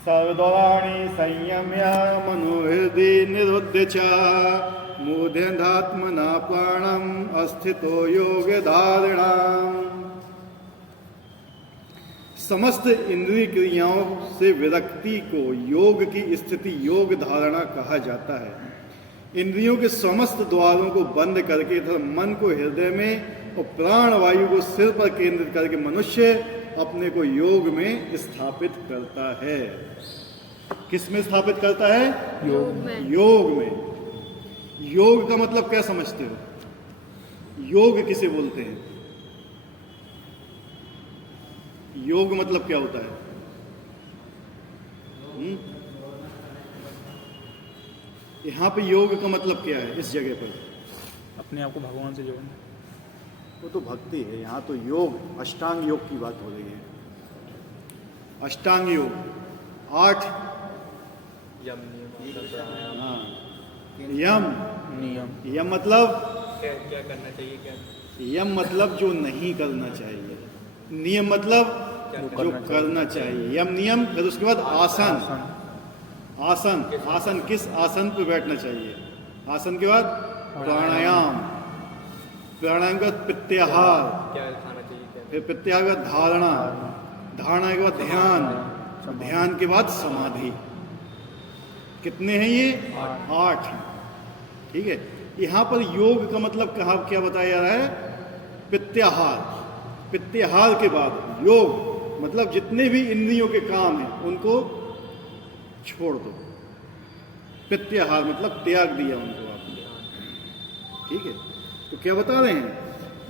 सर्वद्वाराणि संयम्य मनोहृदि निरुद्य च मूढ़ात्मना प्राणम अस्थितो योग धारणाम। समस्त इंद्रिय क्रियाओं से विरक्ति को योग की स्थिति योग धारणा कहा जाता है। इंद्रियों के समस्त द्वारों को बंद करके तथा मन को हृदय में और प्राण वायु को सिर पर केंद्रित करके मनुष्य अपने को योग में स्थापित करता है। किस में स्थापित करता है? योग में। योग में। योग का मतलब क्या समझते हो? योग किसे बोलते हैं? योग मतलब क्या होता है? यहां पे योग का मतलब क्या है? इस जगह पर अपने आप को भगवान से जोड़ना। वो तो भक्ति है। यहाँ तो योग, अष्टांग योग की बात हो रही है। अष्टांग योग 8 यम नियम। हाँ, यम नियम। यम मतलब क्या क्या करना चाहिए, क्या यम मतलब जो नहीं करना चाहिए, नियम मतलब जो करना चाहिए। यम नियम। फिर उसके बाद आसन। आसन आसन किस आसन पर बैठना चाहिए? आसन के बाद प्राणायाम। प्राणायाम के बाद प्रत्याहार। क्या खाना चाहिए, फिर प्रत्याहार के बाद धारणा। धारणा के बाद ध्यान। ध्यान के बाद समाधि। कितने हैं ये? 8। ठीक है। यहाँ पर योग का मतलब कहा क्या बताया जा रहा है? प्रत्याहार। प्रत्याहार के बाद योग मतलब जितने भी इंद्रियों के काम हैं उनको छोड़ दो। प्रत्याहार मतलब त्याग दिया उनको आपने। ठीक है। तो क्या बता रहे हैं?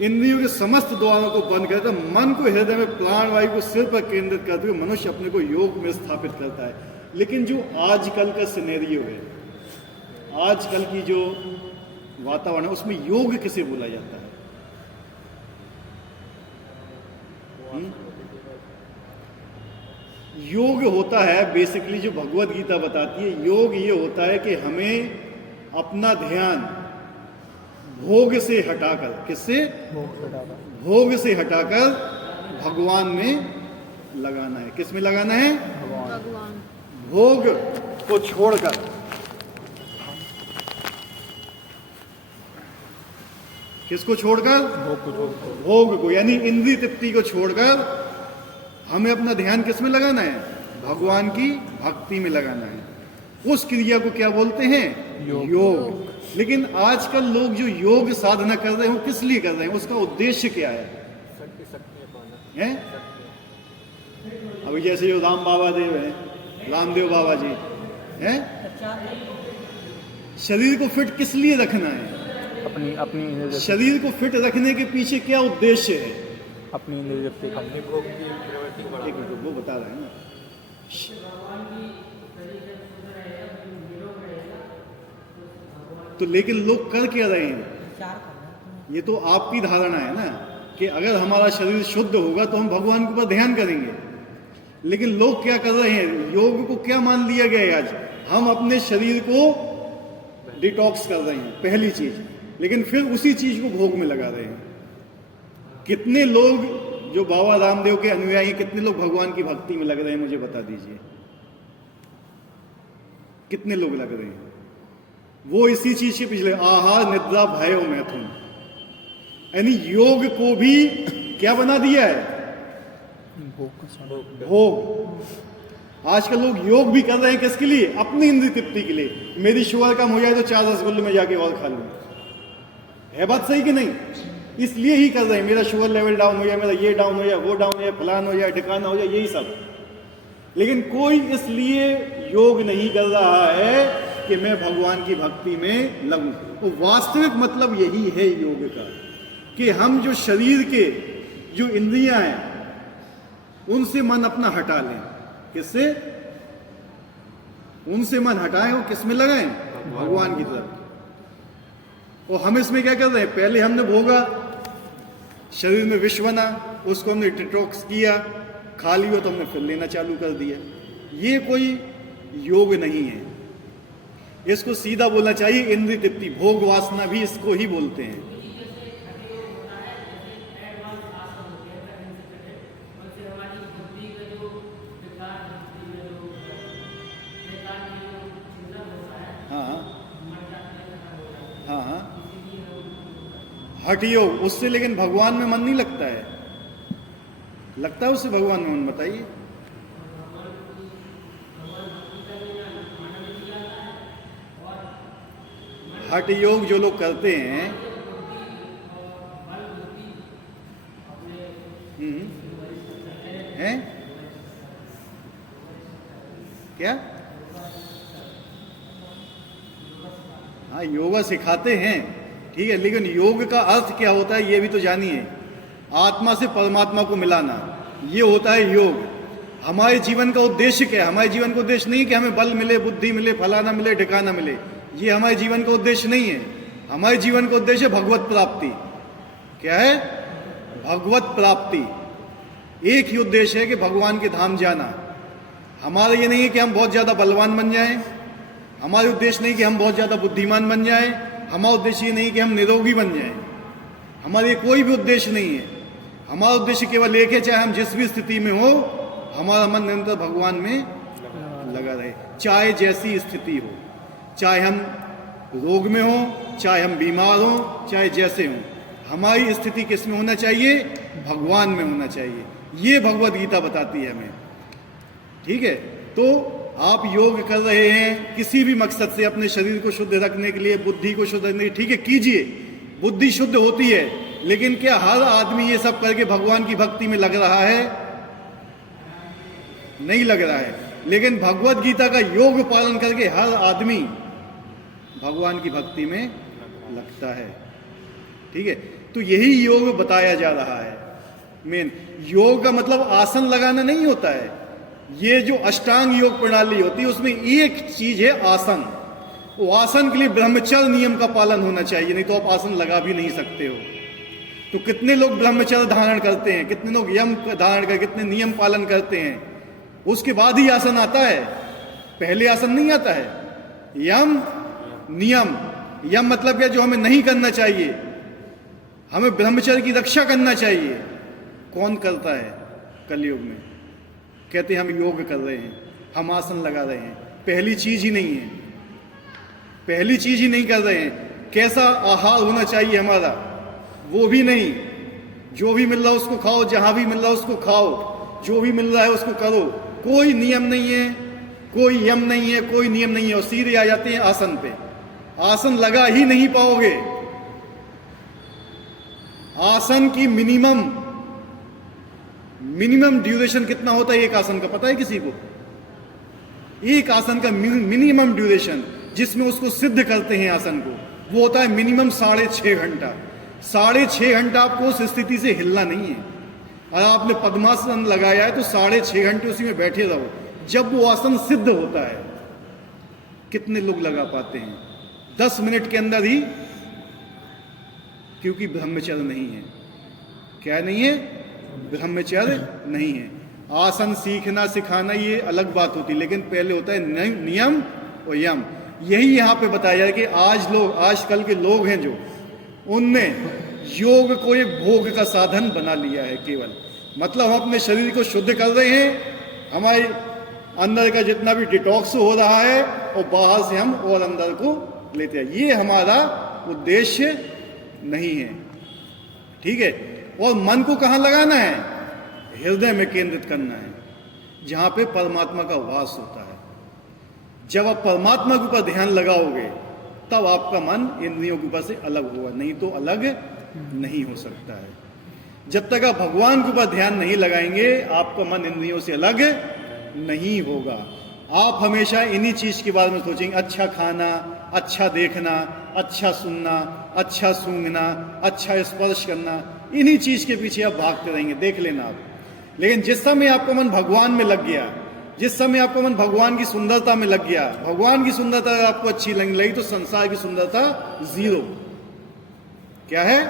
इंद्रियों के समस्त द्वारों को बंद करता, मन को हृदय में प्राण वायु को सिर पर केंद्रित करते हुए मनुष्य अपने को योग में स्थापित करता है। लेकिन जो आजकल का सिनेरियो है, आजकल की जो वातावरण है, उसमें योग किसे बोला जाता है? योग होता है बेसिकली जो भगवत गीता बताती है, योग ये होता है कि हमें अपना ध्यान भोग से हटाकर, किससे? भोग से हटाकर भगवान में लगाना है। किस में लगाना है? भगवान। भोग को छोड़कर। किसको छोड़कर? भोग को, यानी इंद्रिय तृप्ति को छोड़कर हमें अपना ध्यान किस में लगाना है? भगवान की भक्ति में लगाना है। उस क्रिया को क्या बोलते हैं? योग। लेकिन आजकल लोग जो योग साधना कर रहे हैं वो किस लिए कर रहे हैं? उसका उद्देश्य क्या है? हैं? अभी जैसे जो राम बाबा देव हैं, रामदेव बाबा जी हैं, शरीर को फिट किस लिए रखना है? अपनी अपनी शरीर को फिट रखने के पीछे क्या उद्देश्य है? अपनी इंद्रिय एक मिनट, वो बता रहे हैं ना। तो लेकिन लोग कर क्या रहे हैं? ये तो आपकी धारणा है ना कि अगर हमारा शरीर शुद्ध होगा तो हम भगवान के ऊपर ध्यान करेंगे। लेकिन लोग क्या कर रहे हैं? योग को क्या मान लिया गया है आज? हम अपने शरीर को डिटॉक्स कर रहे हैं, पहली चीज। लेकिन फिर उसी चीज को भोग में लगा रहे हैं। कितने लोग जो बाबा रामदेव के अनुयायी, कितने लोग भगवान की भक्ति में लग रहे हैं? मुझे बता दीजिए, कितने लोग लग रहे हैं? वो इसी चीज के पिछले आहार निद्रा भय और मैथुन, यानी योग को भी क्या बना दिया है? भोग। आजकल लोग योग भी कर रहे हैं किसके लिए? अपनी इंद्रिय तृप्ति के लिए। मेरी शुगर कम हो जाए तो 4 रसगुल्ले में जाके और खा लूं। है बात सही कि नहीं? इसलिए ही कर रहे हैं, मेरा शुगर लेवल डाउन हो जाए, मेरा ये डाउन हो जाए, वो डाउन हो जाए, फलान हो जाए, ठिकाना हो जाए, यही सब। लेकिन कोई इसलिए योग नहीं कर रहा है कि मैं भगवान की भक्ति में लगूं। तो वास्तविक मतलब यही है योग का, कि हम जो शरीर के जो इंद्रियां हैं उनसे मन अपना हटा लें। किससे? उनसे मन हटाएं और किस में लगाएं? भगवान की तरफ। और हम इसमें क्या कर रहे हैं? पहले हमने भोगा, शरीर में विष बना, उसको हमने डिटॉक्स किया, खा लिया तो हमने फिर लेना चालू कर दिया। ये कोई योग नहीं है। इसको सीधा बोलना चाहिए इंद्रिय तृप्ति। भोग वासना भी इसको ही बोलते हैं। हठ योग, उससे लेकिन भगवान में मन नहीं लगता है। लगता है उससे भगवान में मन? बताइए। हठ योग जो लोग करते हैं, हैं क्या? हाँ, योगा सिखाते हैं, ठीक है, लेकिन योग का अर्थ क्या होता है ये भी तो जानिए। आत्मा से परमात्मा को मिलाना, ये होता है योग। हमारे जीवन का उद्देश्य क्या है? हमारे जीवन का उद्देश्य नहीं कि हमें बल मिले, बुद्धि मिले, फलाना मिले, ठिकाना मिले, ये हमारे जीवन का उद्देश्य नहीं है। हमारे जीवन का उद्देश्य भगवत प्राप्ति। क्या है? भगवत प्राप्ति। एक ही उद्देश्य है कि भगवान के धाम जाना। हमारा ये नहीं है कि हम बहुत ज्यादा बलवान बन जाएं, हमारे उद्देश्य नहीं कि हम बहुत ज्यादा बुद्धिमान बन जाएं, हमारा उद्देश्य ये नहीं कि हम निरोगी बन जाएं। हमारे कोई भी उद्देश्य नहीं है। हमारा उद्देश्य केवल एक है, चाहे हम जिस भी स्थिति में हो, हमारा मन निरंतर भगवान में लगा रहे, चाहे जैसी स्थिति हो, चाहे हम रोग में हो, चाहे हम बीमार हो, चाहे जैसे हो, हमारी स्थिति किस में होना चाहिए? भगवान में होना चाहिए। ये भगवत गीता बताती है हमें, ठीक है। तो आप योग कर रहे हैं किसी भी मकसद से, अपने शरीर को शुद्ध रखने के लिए, बुद्धि को शुद्ध रखने के लिए, ठीक है, कीजिए, बुद्धि शुद्ध होती है। लेकिन क्या हर आदमी ये सब करके भगवान की भक्ति में लग रहा है? नहीं लग रहा है। लेकिन भगवत गीता का योग पालन करके हर आदमी भगवान की भक्ति में लगता है, ठीक है। तो यही योग बताया जा रहा है। मेन योग का मतलब आसन लगाना नहीं होता है। ये जो अष्टांग योग प्रणाली होती है उसमें एक चीज है आसन। वो आसन के लिए ब्रह्मचर्य नियम का पालन होना चाहिए, नहीं तो आप आसन लगा भी नहीं सकते हो। तो कितने लोग ब्रह्मचर्य धारण करते हैं, कितने लोग यम धारण कर, कितने नियम पालन करते हैं, उसके बाद ही आसन आता है, पहले आसन नहीं आता है। यम नियम, यम मतलब क्या? जो हमें नहीं करना चाहिए, हमें ब्रह्मचर्य की रक्षा करना चाहिए। कौन करता है कलयुग में? कहते हैं हम योग कर रहे हैं, हम आसन लगा रहे हैं, पहली चीज ही नहीं है, पहली चीज ही नहीं कर रहे हैं। कैसा आहार होना चाहिए हमारा, वो भी नहीं। जो भी मिल रहा है उसको खाओ, जहां भी मिल रहा है उसको खाओ, जो भी मिल रहा है उसको करो। कोई नियम नहीं है, कोई यम नहीं है, कोई नियम नहीं है, और सीधे आ जाते हैं आसन पे। आसन लगा ही नहीं पाओगे। आसन की मिनिमम ड्यूरेशन कितना होता है एक आसन का, पता है किसी को? एक आसन का मिनिमम ड्यूरेशन जिसमें उसको सिद्ध करते हैं आसन को, वो होता है मिनिमम 6.5 घंटा। 6.5 घंटा आपको उस स्थिति से हिलना नहीं है। अगर आपने पद्मासन लगाया है तो 6.5 घंटे उसी में बैठे रहो, जब वो आसन सिद्ध होता है। कितने लोग लगा पाते हैं? 10 मिनट के अंदर ही, क्योंकि ब्रह्मचर्य नहीं है। क्या नहीं है? ब्रह्मचर्य नहीं है। आसन सीखना सिखाना ये अलग बात होती, लेकिन पहले होता है नियम और यम। यही यहाँ पे बताया जाए कि आजकल के लोग हैं जो, उनने योग को एक भोग का साधन बना लिया है केवल। मतलब हम अपने शरीर को शुद्ध कर रहे हैं, हमारे अंदर का जितना भी डिटॉक्स हो रहा है, और बाहर से हम और अंदर को लेते हैं। ये हमारा उद्देश्य नहीं है, ठीक है। और मन को कहाँ लगाना है? हृदय में केंद्रित करना है, जहां पे परमात्मा का वास होता है। जब आप परमात्मा के ऊपर ध्यान लगाओगे तब आपका मन इंद्रियों के ऊपर से अलग होगा, नहीं तो अलग नहीं हो सकता है। जब तक आप भगवान के ऊपर ध्यान नहीं लगाएंगे, आपका मन इंद्रियों से अलग नहीं होगा। आप हमेशा इन्हीं चीज के बारे में सोचेंगे, अच्छा खाना, अच्छा देखना, अच्छा सुनना, अच्छा सूंघना, अच्छा स्पर्श करना, इन्हीं चीज के पीछे आप भागते रहेंगे, देख लेना आप। लेकिन जिस समय आपका मन भगवान में लग गया, जिस समय आपका मन भगवान की सुंदरता में लग गया, भगवान की सुंदरता अगर आपको अच्छी लगने लगी तो संसार की सुंदरता जीरो। क्या है?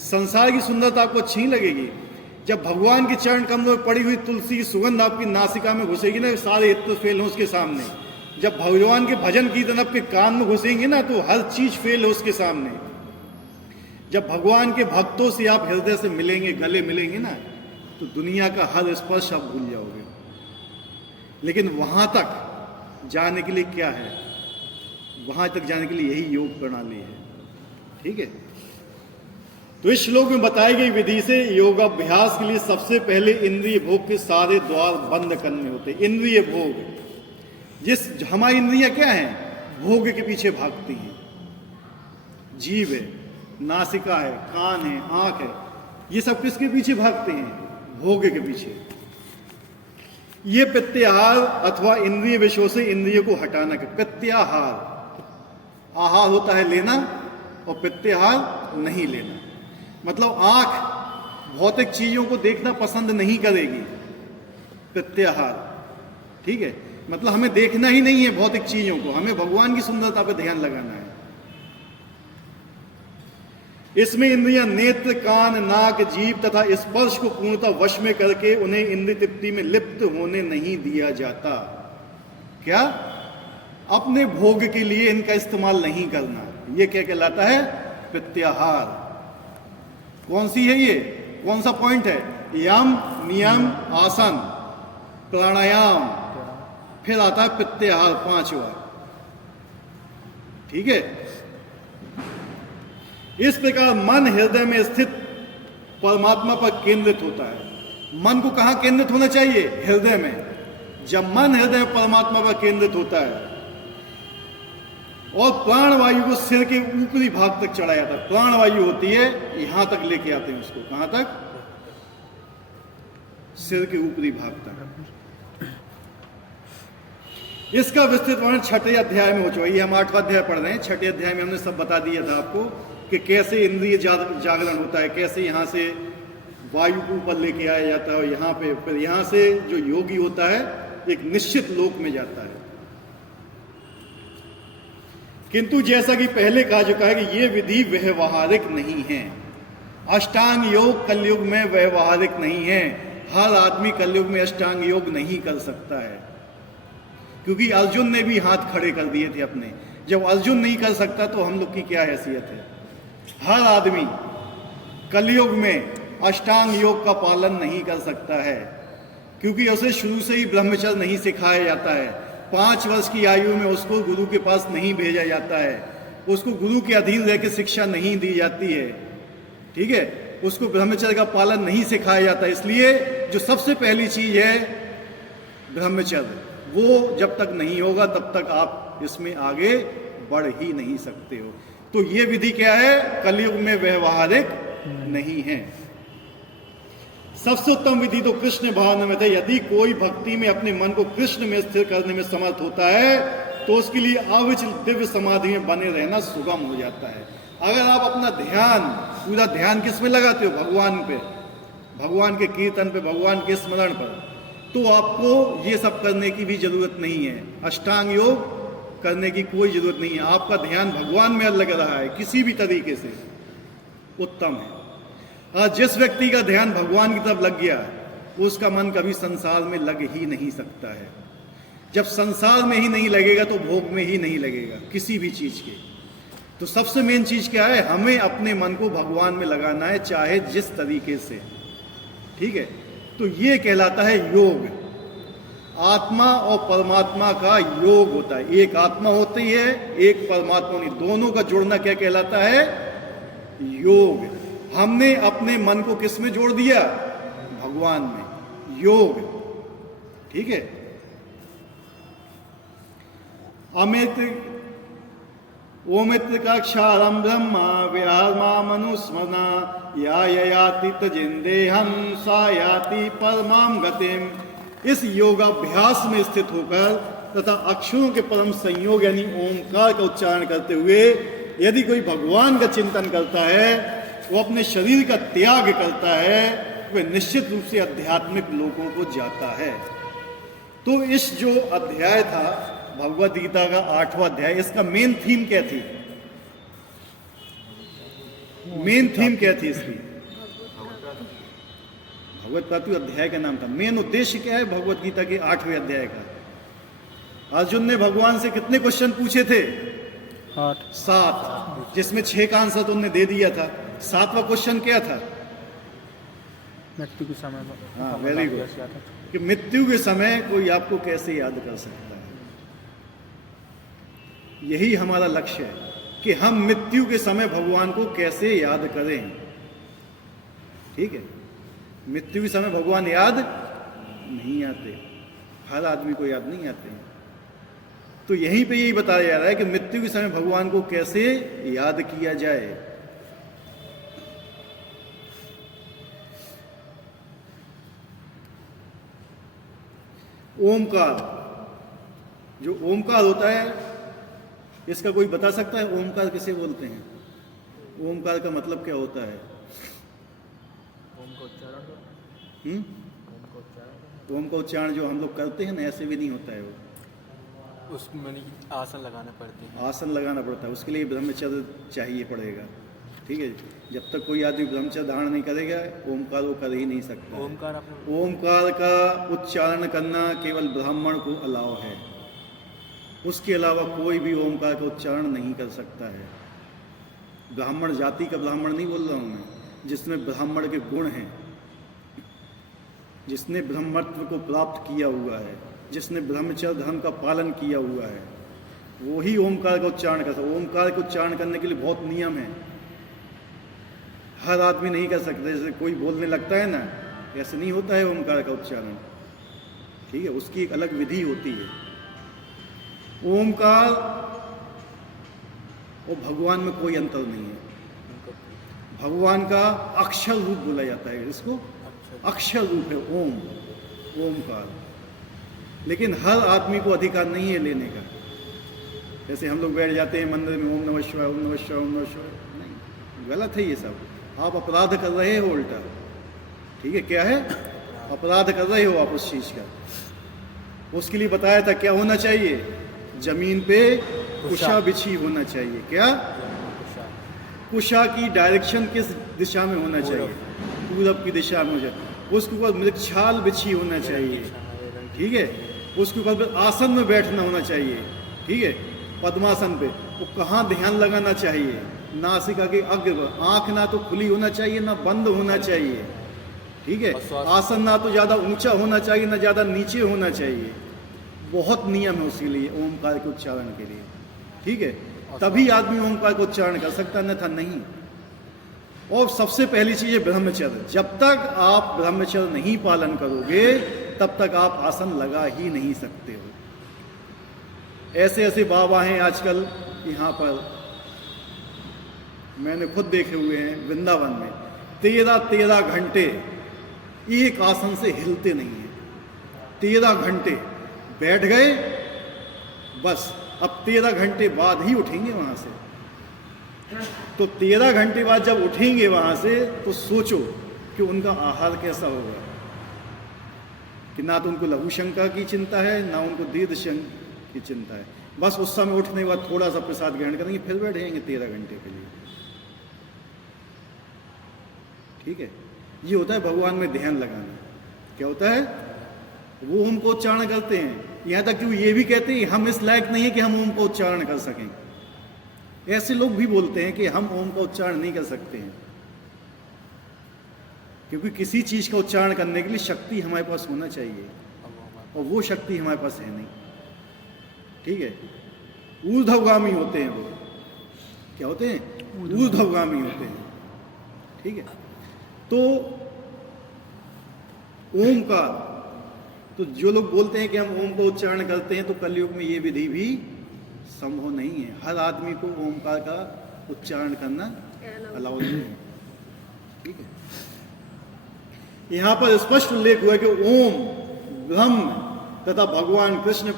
संसार की सुंदरता आपको अच्छी नहीं लगेगी। जब भगवान के चरण कमलों में पड़ी हुई तुलसी की सुगंध आपकी नासिका में घुसेगी ना, सारे इत्र फेल हो उसके सामने। जब भगवान के भजन कीर्तन आपके कान में घुसेंगे ना, तो हर चीज फेल हो उसके सामने। जब भगवान के भक्तों से आप हृदय से मिलेंगे, गले मिलेंगे ना, तो दुनिया का हर स्पर्श आप भूल जाओगे। लेकिन वहां तक जाने के लिए क्या है? वहां तक जाने के लिए यही योग प्रणाली है, ठीक है। तो इस श्लोक में बताई गई विधि से योगाभ्यास के लिए सबसे पहले इंद्रिय भोग के सारे द्वार बंद करने होते। इंद्रिय भोग, जिस हमारी इंद्रियां क्या हैं, भोग के पीछे भागती हैं। जीभ है, नासिका है, कान है, आंख है, ये सब किसके पीछे भागते हैं, भोग के पीछे। ये प्रत्याहार अथवा इंद्रिय विषयों से इंद्रियों को हटाना के प्रत्याहार, आहार होता है लेना और प्रत्याहार नहीं लेना। मतलब आंख भौतिक चीजों को देखना पसंद नहीं करेगी, प्रत्याहार, ठीक है। मतलब हमें देखना ही नहीं है भौतिक चीजों को, हमें भगवान की सुंदरता पर ध्यान लगाना है। इसमें इंद्रियां नेत्र, कान, नाक, जीभ तथा स्पर्श को पूर्णतः वश में करके उन्हें इंद्रिय तृप्ति में लिप्त होने नहीं दिया जाता। क्या? अपने भोग के लिए इनका इस्तेमाल नहीं करना। ये क्या कहलाता है? प्रत्याहार। कौन सी है ये? कौन सा पॉइंट है? यम, नियम, आसन, प्राणायाम, फिर आता है प्रत्याहार, 5वां, ठीक है। इस प्रकार मन हृदय में स्थित परमात्मा पर केंद्रित होता है। मन को कहां केंद्रित होना चाहिए? हृदय में। जब मन हृदय में परमात्मा पर केंद्रित होता है और प्राणवायु को सिर के ऊपरी भाग तक चढ़ाया जाता है। प्राणवायु होती है, यहां तक लेके आते हैं उसको, कहां तक? सिर के ऊपरी भाग तक। इसका विस्तृत वर्णन 6ठे अध्याय में हो चुका है। ये हम 8वां अध्याय पढ़ रहे हैं। 6ठे अध्याय में हमने सब बता दिया था आपको कि कैसे इंद्रिय जागरण होता है, कैसे यहां से वायु को ऊपर लेके आया जाता है, यहां पे, फिर यहां से जो योगी होता है एक निश्चित लोक में जाता है। किंतु जैसा कि पहले कहा चुका है कि यह विधि व्यवहारिक नहीं है। अष्टांग योग कलयुग में व्यवहारिक नहीं है। हर आदमी कलयुग में अष्टांग योग नहीं कर सकता है, क्योंकि अर्जुन ने भी हाथ खड़े कर दिए थे अपने। जब अर्जुन नहीं कर सकता तो हम लोग की क्या हैसियत है? हर आदमी कलयुग में अष्टांग योग का पालन नहीं कर सकता है, क्योंकि उसे शुरू से ही ब्रह्मचर्य नहीं सिखाया जाता है। 5 वर्ष की आयु में उसको गुरु के पास नहीं भेजा जाता है, उसको गुरु के अधीन रहकर शिक्षा नहीं दी जाती है, ठीक है। उसको ब्रह्मचर्य का पालन नहीं सिखाया जाता। इसलिए जो सबसे पहली चीज है ब्रह्मचर्य, वो जब तक नहीं होगा तब तक आप इसमें आगे बढ़ ही नहीं सकते हो। तो ये विधि क्या है? कलयुग में व्यवहारिक नहीं है। सबसे उत्तम विधि तो कृष्ण भावना में थे। यदि कोई भक्ति में अपने मन को कृष्ण में स्थिर करने में समर्थ होता है तो उसके लिए अविचल दिव्य समाधि में बने रहना सुगम हो जाता है। अगर आप अपना ध्यान, पूरा ध्यान किस में लगाते हो? भगवान पे, भगवान के कीर्तन पे, भगवान के स्मरण पर, तो आपको ये सब करने की भी जरूरत नहीं है। अष्टांग योग करने की कोई जरूरत नहीं है। आपका ध्यान भगवान में लग रहा है किसी भी तरीके से, उत्तम है। जिस व्यक्ति का ध्यान भगवान की तरफ लग गया उसका मन कभी संसार में लग ही नहीं सकता है। जब संसार में ही नहीं लगेगा तो भोग में ही नहीं लगेगा किसी भी चीज के। तो सबसे मेन चीज क्या है? हमें अपने मन को भगवान में लगाना है, चाहे जिस तरीके से, ठीक है। तो ये कहलाता है योग। आत्मा और परमात्मा का योग होता है। एक आत्मा होती है, एक परमात्मा नहीं, दोनों का जोड़ना क्या कहलाता है? योग। हमने अपने मन को किस में जोड़ दिया? भगवान में, योग, ठीक है। अमित ओमित्रकाक्षारं ब्रह्मा विहारमा मनुस्मरना या याति तजिंदेहं सा याति परमाम गतिम। इस योगाभ्यास में स्थित होकर तथा अक्षरों के परम संयोग यानी ओंकार का उच्चारण करते हुए यदि कोई भगवान का चिंतन करता है, वो अपने शरीर का त्याग करता है, वह निश्चित रूप से आध्यात्मिक लोकों को जाता है। तो इस जो अध्याय था भगवद गीता का 8वां अध्याय, इसका मेन थीम क्या थी? मेन थीम क्या थी इसकी? भगवत प्राप्ति अध्याय का नाम था। मेन उद्देश्य क्या है भगवत गीता के 8वें अध्याय का? अर्जुन ने भगवान से कितने क्वेश्चन पूछे थे? 7, जिसमें 6 का आंसर तो उन्होंने दे दिया था। 7वां क्वेश्चन क्या था? मृत्यु के समय। हाँ, वेरी गुड। कि मृत्यु के समय कोई आपको कैसे याद कर सकता है? यही हमारा लक्ष्य है कि हम मृत्यु के समय भगवान को कैसे याद करें। ठीक है, मृत्यु के समय भगवान याद नहीं आते, हर आदमी को याद नहीं आते हैं। तो यहीं पे यही बताया जा रहा है कि मृत्यु के समय भगवान को कैसे याद किया जाए। ओमकार, जो ओमकार होता है, इसका कोई बता सकता है ओमकार किसे बोलते हैं? ओमकार का मतलब क्या होता है? ओम का उच्चारण करो। हम्म? ओम का उच्चारण करो। ओम का उच्चारण जो हम लोग करते हैं ना, ऐसे भी नहीं होता है वो, उसमें आसन लगाना पड़ते हैं। आसन लगाना पड़ता है, उसके लिए ब्रह्मचर्य चाहिए पड़ेगा। ठीक है, जब तक कोई आदमी ब्रह्मचर्य धारण नहीं करेगा ओमकार वो कर ही नहीं सकता है। ओमकार आपने ओमकार का उच्चारण करना केवल ब्राह्मण को अलाव है, उसके अलावा कोई भी ओमकार का उच्चारण नहीं कर सकता है। ब्राह्मण जाति का ब्राह्मण नहीं बोल रहा हूँ मैं, जिसमें ब्राह्मण के गुण हैं, जिसने ब्रह्मत्व को प्राप्त किया हुआ है, जिसने ब्रह्मचर्य धर्म का पालन किया हुआ है, वो ही ओमकार का उच्चारण कर सकता है। ओमकार का उच्चारण करने के लिए बहुत नियम है, हर आदमी नहीं कर सकता। जैसे कोई बोलने लगता है ना, ऐसे नहीं होता है ओमकार का उच्चारण। ठीक है, उसकी एक अलग विधि होती है। ओमकार और भगवान में कोई अंतर नहीं है। भगवान का अक्षर रूप बोला जाता है, इसको अक्षर रूप है ओम, ओमकार। लेकिन हर आदमी को अधिकार नहीं है लेने का। जैसे हम लोग बैठ जाते हैं मंदिर में, ओम नमः शिवाय, ओम नमः शिवाय, ओम नमः शिवाय, नहीं, गलत है ये सब। आप अपराध कर रहे हो उल्टा। ठीक है, क्या है? अपराध कर रहे हो आप उस चीज का। उसके लिए बताया था क्या होना चाहिए, जमीन पे कुशा बिछी होना चाहिए। क्या? कुशा की डायरेक्शन किस दिशा में होना चाहिए? पूरब की दिशा में हो जाए। उसके ऊपर मृगछाल बिछी होना चाहिए। ठीक है, उसके ऊपर आसन में बैठना होना चाहिए। ठीक है, पद्मासन पे वो कहाँ ध्यान लगाना चाहिए? नासिका के अग्र पर। आंख ना तो खुली होना चाहिए ना बंद होना चाहिए। ठीक है, आसन ना तो ज़्यादा ऊंचा होना चाहिए ना ज़्यादा नीचे होना चाहिए। बहुत नियम है उसके लिए, ओमकार के उच्चारण के लिए। ठीक है, तभी आदमी ओमकार का उच्चारण कर सकता, अन्यथा नहीं। और सबसे पहली चीज है ब्रह्मचर्य। जब तक आप ब्रह्मचर्य नहीं पालन करोगे तब तक आप आसन लगा ही नहीं सकते हो। ऐसे ऐसे बाबा हैं आजकल यहाँ पर, मैंने खुद देखे हुए हैं वृंदावन में, 13 घंटे एक आसन से हिलते नहीं है। 13 घंटे बैठ गए, बस अब 13 घंटे बाद ही उठेंगे वहां से। तो 13 घंटे बाद जब उठेंगे वहां से तो सोचो कि उनका आहार कैसा होगा, कि ना तो उनको लघु शंका की चिंता है ना उनको दीर्घ शंका की चिंता है। बस उस समय उठने के बाद थोड़ा सा प्रसाद ग्रहण करेंगे, फिर बैठेंगे 13 घंटे के लिए। ठीक है, ये होता है भगवान में ध्यान लगाना। क्या होता है? वो ओम को उच्चारण करते हैं, यहाँ तक कि वो ये भी कहते हैं हम इस लायक नहीं है कि हम ओम को उच्चारण कर सकें। ऐसे लोग भी बोलते हैं कि हम ओम का उच्चारण नहीं कर सकते हैं, क्योंकि किसी चीज का उच्चारण करने के लिए शक्ति हमारे पास होना चाहिए, और वो शक्ति हमारे पास है नहीं। ठीक है, ऊर्ध्वगामी होते हैं वो। क्या होते हैं? ऊर्ध्वगामी होते हैं। ठीक है, तो ओमकार, तो जो लोग बोलते हैं कि हम ओम का उच्चारण करते हैं, तो कलयुग में ये विधि भी संभव नहीं है। हर आदमी को ओमकार का उच्चारण करना अलाउ नहीं है। ठीक है, यहां पर स्पष्ट उल्लेख हुआ कि ओम ब्रह्म तथा भगवान कृष्ण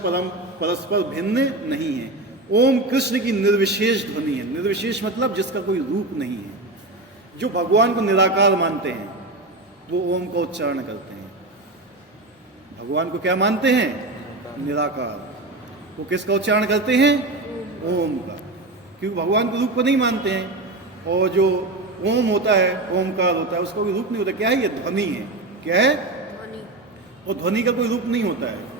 परस्पर भिन्न नहीं है। ओम कृष्ण की निर्विशेष ध्वनि है। निर्विशेष मतलब जिसका कोई रूप नहीं है। जो भगवान को निराकार मानते हैं वो ओम का उच्चारण करते हैं। भगवान को क्या मानते हैं? निराकार। वो किसका उच्चारण करते हैं? ओम का, क्योंकि भगवान के रूप को नहीं मानते हैं। और जो ओम होता है, ओमकार होता है, उसका कोई रूप नहीं होता। क्या है? ये ध्वनि है। क्या है? ध्वनि। और ध्वनि का कोई रूप नहीं होता है।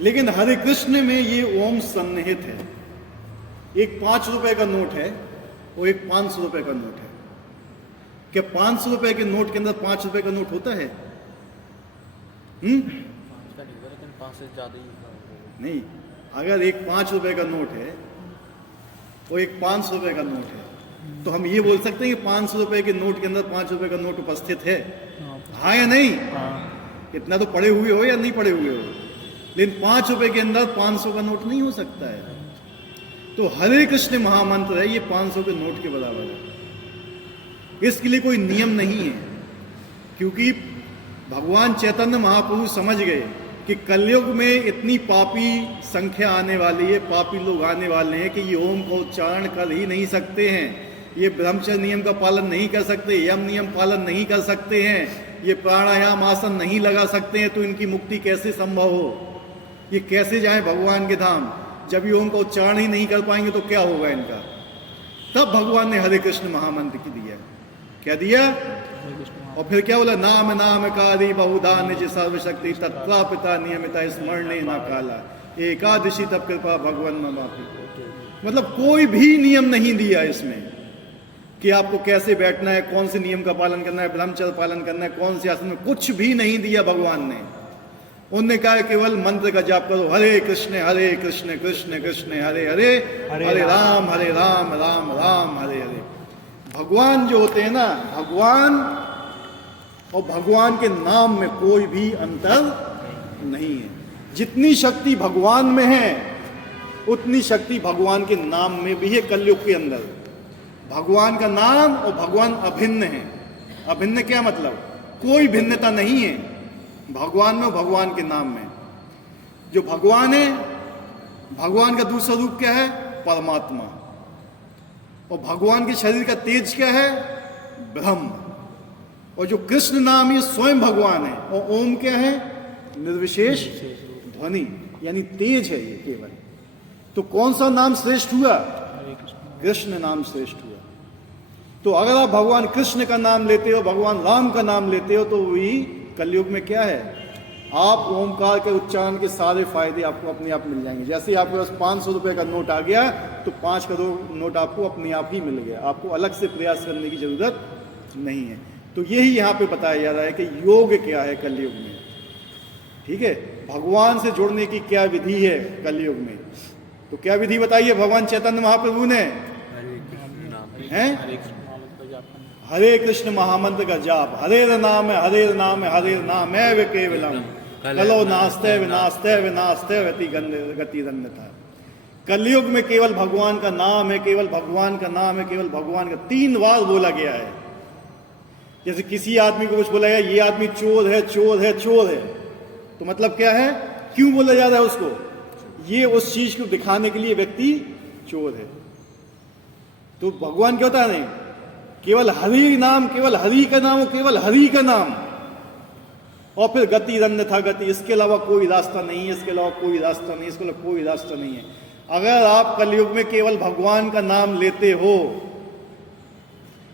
लेकिन हरे कृष्ण में ये ओम सन्निहित है। एक 5 रुपए का नोट है और एक 500 रुपए का नोट है। क्या 500 रुपए के नोट के अंदर 5 रुपए का नोट होता है? लेकिन 5 से ज्यादा ही नहीं। अगर एक 5 रुपए का नोट है और एक 500 रुपए का नोट है, तो हम ये बोल सकते हैं कि 500 रुपए के नोट के अंदर 5 रुपए का नोट उपस्थित है, हाँ या नहीं? इतना तो पढ़े हुए हो या नहीं पढ़े हुए हो, लेकिन 5 रुपए के अंदर 500 का नोट नहीं हो सकता है। तो हरे कृष्ण महामंत्र है, ये 500 के नोट के बराबर है। इसके लिए कोई नियम नहीं है, क्योंकि भगवान चैतन्य महाप्रभु समझ गए कि कलयुग में इतनी पापी संख्या आने वाली है, पापी लोग आने वाले हैं कि ये ओम का उच्चारण कर ही नहीं सकते हैं, ये ब्रह्मचर्य नियम का पालन नहीं कर सकते, यम नियम पालन नहीं कर सकते हैं, ये प्राणायाम आसन नहीं लगा सकते हैं, तो इनकी मुक्ति कैसे संभव हो? ये कैसे जाए भगवान के धाम? जब ये ओम का उच्चारण ही नहीं कर पाएंगे तो क्या होगा इनका? तब भगवान ने हरे कृष्ण महामंत्र की दिया। क्या दिया? और फिर क्या बोला? नाम नाम कारी बहुधा निज सर्वशक्ति तत्वा पिता नियमिता स्मरणे न काला एकादशी तब कृपा भगवान मापी। मतलब कोई भी नियम नहीं दिया इसमें कि आपको कैसे बैठना है, कौन से नियम का पालन करना है, ब्रह्मचर्य पालन करना है, कौन से आसन में, कुछ भी नहीं दिया भगवान ने। उन्होंने कहा केवल मंत्र का जाप करो, हरे कृष्ण कृष्ण कृष्ण हरे हरे, हरे राम राम राम हरे हरे। भगवान जो होते हैं ना, भगवान और भगवान के नाम में कोई भी अंतर नहीं है। जितनी शक्ति भगवान में है उतनी शक्ति भगवान के नाम में भी है। कलयुग के अंदर भगवान का नाम और भगवान अभिन्न है। अभिन्न क्या मतलब? कोई भिन्नता नहीं है भगवान में और भगवान के नाम में। जो भगवान है, भगवान का दूसरा रूप क्या है? परमात्मा। और भगवान के शरीर का तेज क्या है? ब्रह्म। और जो कृष्ण नाम, ये स्वयं भगवान है। और ओम क्या है? निर्विशेष ध्वनि, यानी तेज है ये केवल। तो कौन सा नाम श्रेष्ठ हुआ? कृष्ण नाम श्रेष्ठ हुआ। तो अगर आप भगवान कृष्ण का नाम लेते हो, भगवान राम का नाम लेते हो, तो वही कलयुग में क्या है? आप ओमकार के उच्चारण के सारे फायदे आपको अपने आप मिल जाएंगे। जैसे आपके पास 500 रुपए का नोट आ गया तो 5 करोड़ नोट आपको अपने आप ही मिल गया, आपको अलग से प्रयास करने की जरूरत नहीं है। तो यही यहाँ पे बताया जा रहा है कि योग क्या है कलयुग में। ठीक है, भगवान से जुड़ने की क्या विधि है कलयुग में। तो क्या विधि बताइए भगवान चैतन्य महाप्रभु ने? हैं? हरे कृष्ण महामंत्र का जाप। हरे नाम है, हरे नाम है, हरे नाम है केवलम कलो नास्ते विनास्ते विनास्ते गति अन्यथा। कलयुग में केवल भगवान का नाम है, केवल भगवान का नाम है, केवल भगवान का 3 बार बोला गया है। जैसे किसी आदमी को कुछ बोला गया, ये आदमी चोर है, चोर है, चोर है, तो मतलब क्या है? क्यों बोला जा रहा है उसको? ये उस चीज को दिखाने के लिए व्यक्ति चोर है। तो भगवान क्या होता है? नहीं, केवल हरि नाम, केवल हरि का नाम, केवल हरि का नाम। और फिर गति रन्न था गति, इसके अलावा कोई रास्ता नहीं है, इसके अलावा कोई रास्ता नहीं, इसके अलावा कोई रास्ता नहीं है। अगर आप कलयुग में केवल भगवान का नाम लेते हो,